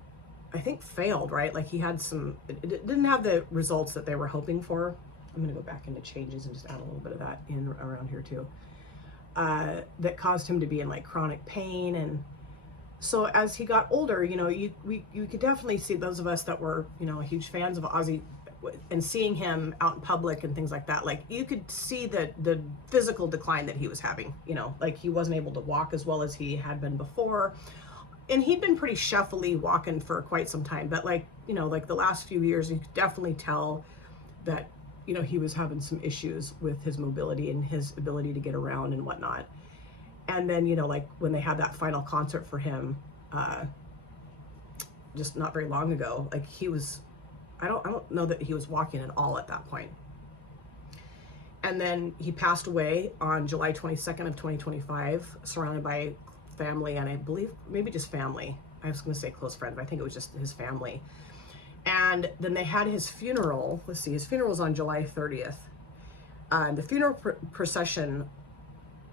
I think failed, right? Like he had it didn't have the results that they were hoping for. I'm gonna go back into changes and just add a little bit of that in around here too. That caused him to be in like chronic pain. And so as he got older, you know, you could definitely see, those of us that were, you know, huge fans of Ozzy and seeing him out in public and things like that, like you could see the physical decline that he was having, you know, like he wasn't able to walk as well as he had been before. And he'd been pretty shuffly walking for quite some time, but like, you know, like the last few years, you could definitely tell that, you know, he was having some issues with his mobility and his ability to get around and whatnot. And then, you know, like when they had that final concert for him, just not very long ago, like he was, I don't know that he was walking at all at that point. And then he passed away on July 22nd of 2025, surrounded by family, and I believe maybe just family. I was going to say close friends, but I think it was just his family. And then they had his funeral. Let's see, his funeral was on July 30th. The funeral procession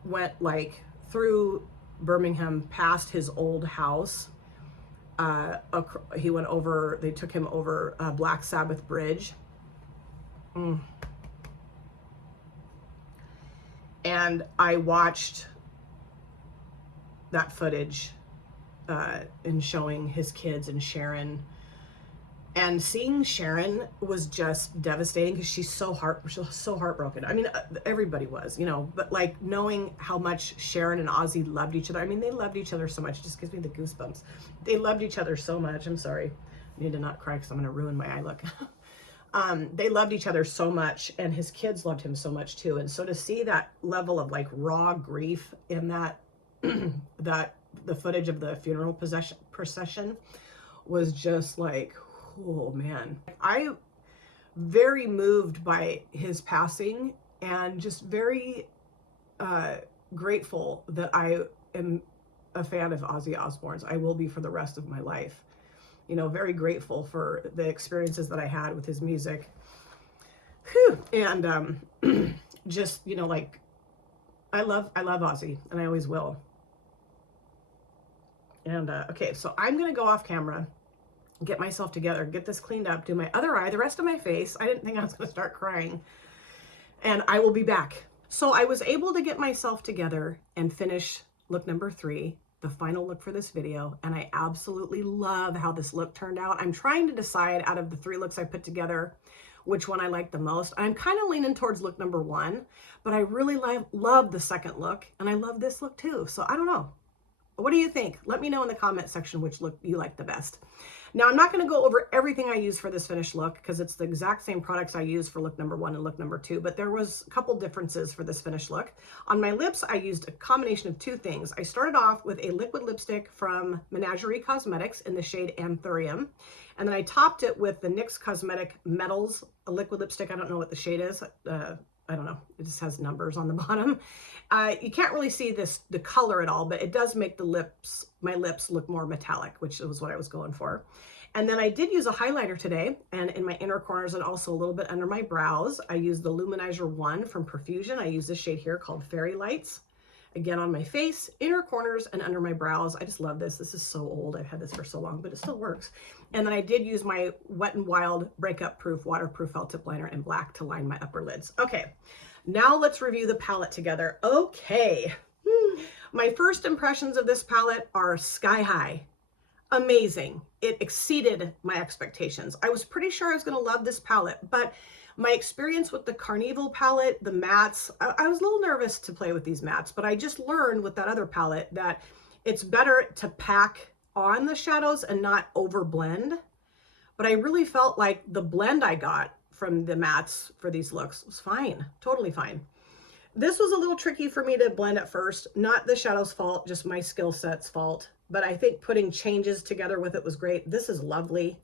went like through Birmingham, past his old house. He went over, they took him over Black Sabbath Bridge. And I watched that footage in showing his kids and Sharon. And seeing Sharon was just devastating because she was so heartbroken. I mean, everybody was, you know, but like knowing how much Sharon and Ozzy loved each other. I mean, they loved each other so much. It just gives me the goosebumps. They loved each other so much. I'm sorry. I need to not cry because I'm going to ruin my eye look. They loved each other so much, and his kids loved him so much too. And so to see that level of like raw grief in that, the footage of the funeral procession was just like, oh man. I very moved by his passing, and just very grateful that I am a fan of Ozzy Osbourne's. I will be for the rest of my life. You know, very grateful for the experiences that I had with his music. Whew. And just, you know, like, I love Ozzy, and I always will. And okay, so I'm gonna go off camera, get myself together, get this cleaned up, do my other eye, the rest of my face. I didn't think I was gonna start crying. And I will be back. So I was able to get myself together and finish look number 3, the final look for this video. And I absolutely love how this look turned out. I'm trying to decide out of the 3 looks I put together, which one I like the most. I'm kind of leaning towards look number 1, but I really love the second look, and I love this look too. So I don't know. What do you think? Let me know in the comment section which look you like the best. Now, I'm not going to go over everything I use for this finished look because it's the exact same products I use for look number 1 and look number 2, but there was a couple differences for this finished look. On my lips, I used a combination of 2 things. I started off with a liquid lipstick from Menagerie Cosmetics in the shade Anthurium, and then I topped it with the NYX Cosmetic Metals, a liquid lipstick. I don't know what the shade is. I don't know. It just has numbers on the bottom. You can't really see the color at all, but it does make my lips look more metallic, which was what I was going for. And then I did use a highlighter today, and in my inner corners and also a little bit under my brows, I used the Luminizer 1 from Profusion. I use this shade here called Fairy Lights. Again, on my face, inner corners, and under my brows. I just love this. This is so old. I've had this for so long, but it still works. And then I did use my Wet n Wild Breakup Proof Waterproof Felt Tip Liner in black to line my upper lids. Okay, now let's review the palette together. Okay, my first impressions of this palette are sky high. Amazing. It exceeded my expectations. I was pretty sure I was going to love this palette, but my experience with the Carnival palette, the mattes, I was a little nervous to play with these mattes, but I just learned with that other palette that it's better to pack on the shadows and not over blend. But I really felt like the blend I got from the mattes for these looks was fine, totally fine. This was a little tricky for me to blend at first, not the shadow's fault, just my skill set's fault. But I think putting changes together with it was great. This is lovely.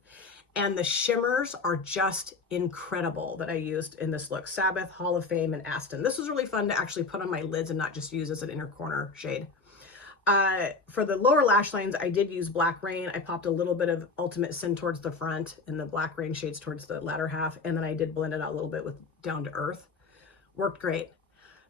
And the shimmers are just incredible that I used in this look. Sabbath, Hall of Fame, and Aston. This was really fun to actually put on my lids and not just use as an inner corner shade. For the lower lash lines, I did use Black Rain. I popped a little bit of Ultimate Sin towards the front and the Black Rain shades towards the latter half. And then I did blend it out a little bit with Down to Earth. Worked great.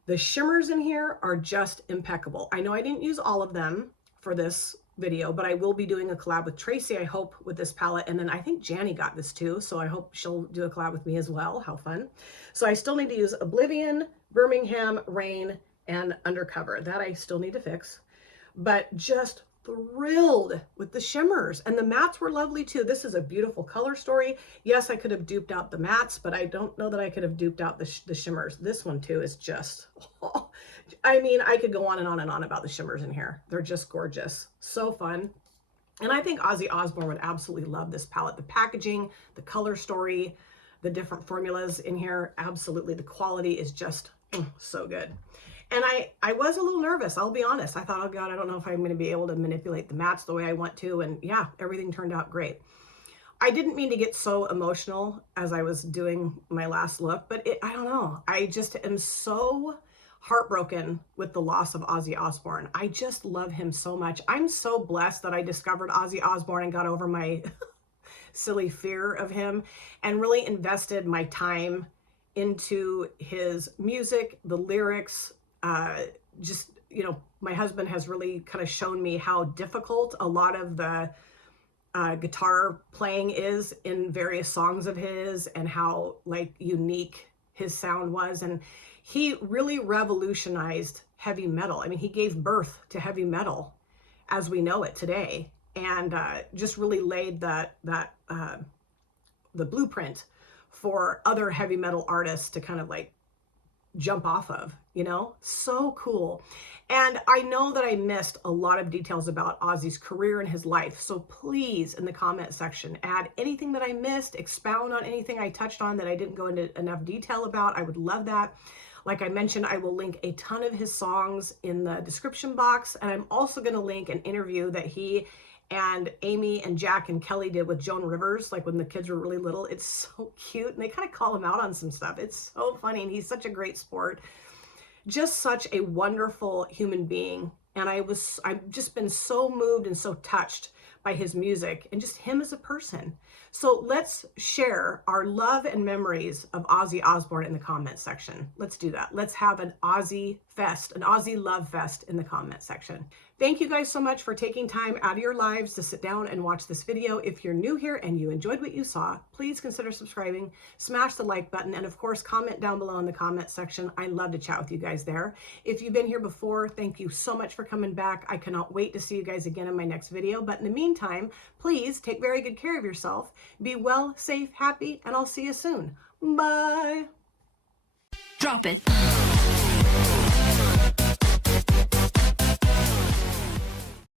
The shimmers in here are just impeccable. I know I didn't use all of them for this video, but I will be doing a collab with Tracy, I hope, with this palette. And then I think Janny got this too, so I hope she'll do a collab with me as well. How fun. So I still need to use Oblivion, Birmingham, Rain, and Undercover. That I still need to fix. But just thrilled with the shimmers. And the mattes were lovely too. This is a beautiful color story. Yes, I could have duped out the mattes, but I don't know that I could have duped out the shimmers. This one too is just... Oh, I mean, I could go on and on and on about the shimmers in here. They're just gorgeous. So fun. And I think Ozzy Osbourne would absolutely love this palette. The packaging, the color story, the different formulas in here, absolutely. The quality is just so good. And I was a little nervous, I'll be honest. I thought, oh God, I don't know if I'm going to be able to manipulate the mattes the way I want to. And yeah, everything turned out great. I didn't mean to get so emotional as I was doing my last look, but I don't know. I just am so heartbroken with the loss of Ozzy Osbourne. I just love him so much. I'm so blessed that I discovered Ozzy Osbourne and got over my silly fear of him and really invested my time into his music, the lyrics. Just, you know, my husband has really kind of shown me how difficult a lot of the guitar playing is in various songs of his, and how like unique his sound was. And he really revolutionized heavy metal. I mean, he gave birth to heavy metal as we know it today, and just really laid the blueprint for other heavy metal artists to kind of like jump off of, you know? So cool. And I know that I missed a lot of details about Ozzy's career and his life. So please, in the comment section, add anything that I missed, expound on anything I touched on that I didn't go into enough detail about. I would love that. Like I mentioned, I will link a ton of his songs in the description box. And I'm also going to link an interview that he and Amy and Jack and Kelly did with Joan Rivers, like when the kids were really little. It's so cute. And they kind of call him out on some stuff. It's so funny. And he's such a great sport. Just such a wonderful human being. And I've just been so moved and so touched by his music and just him as a person. So let's share our love and memories of Ozzy Osbourne in the comment section. Let's do that. Let's have an Ozzy fest, an Ozzy love fest in the comment section. Thank you guys so much for taking time out of your lives to sit down and watch this video. If you're new here and you enjoyed what you saw, please consider subscribing, smash the like button, and of course, comment down below in the comment section. I love to chat with you guys there. If you've been here before, thank you so much for coming back. I cannot wait to see you guys again in my next video. But in the meantime, please take very good care of yourself. Be well, safe, happy, and I'll see you soon. Bye. Drop it.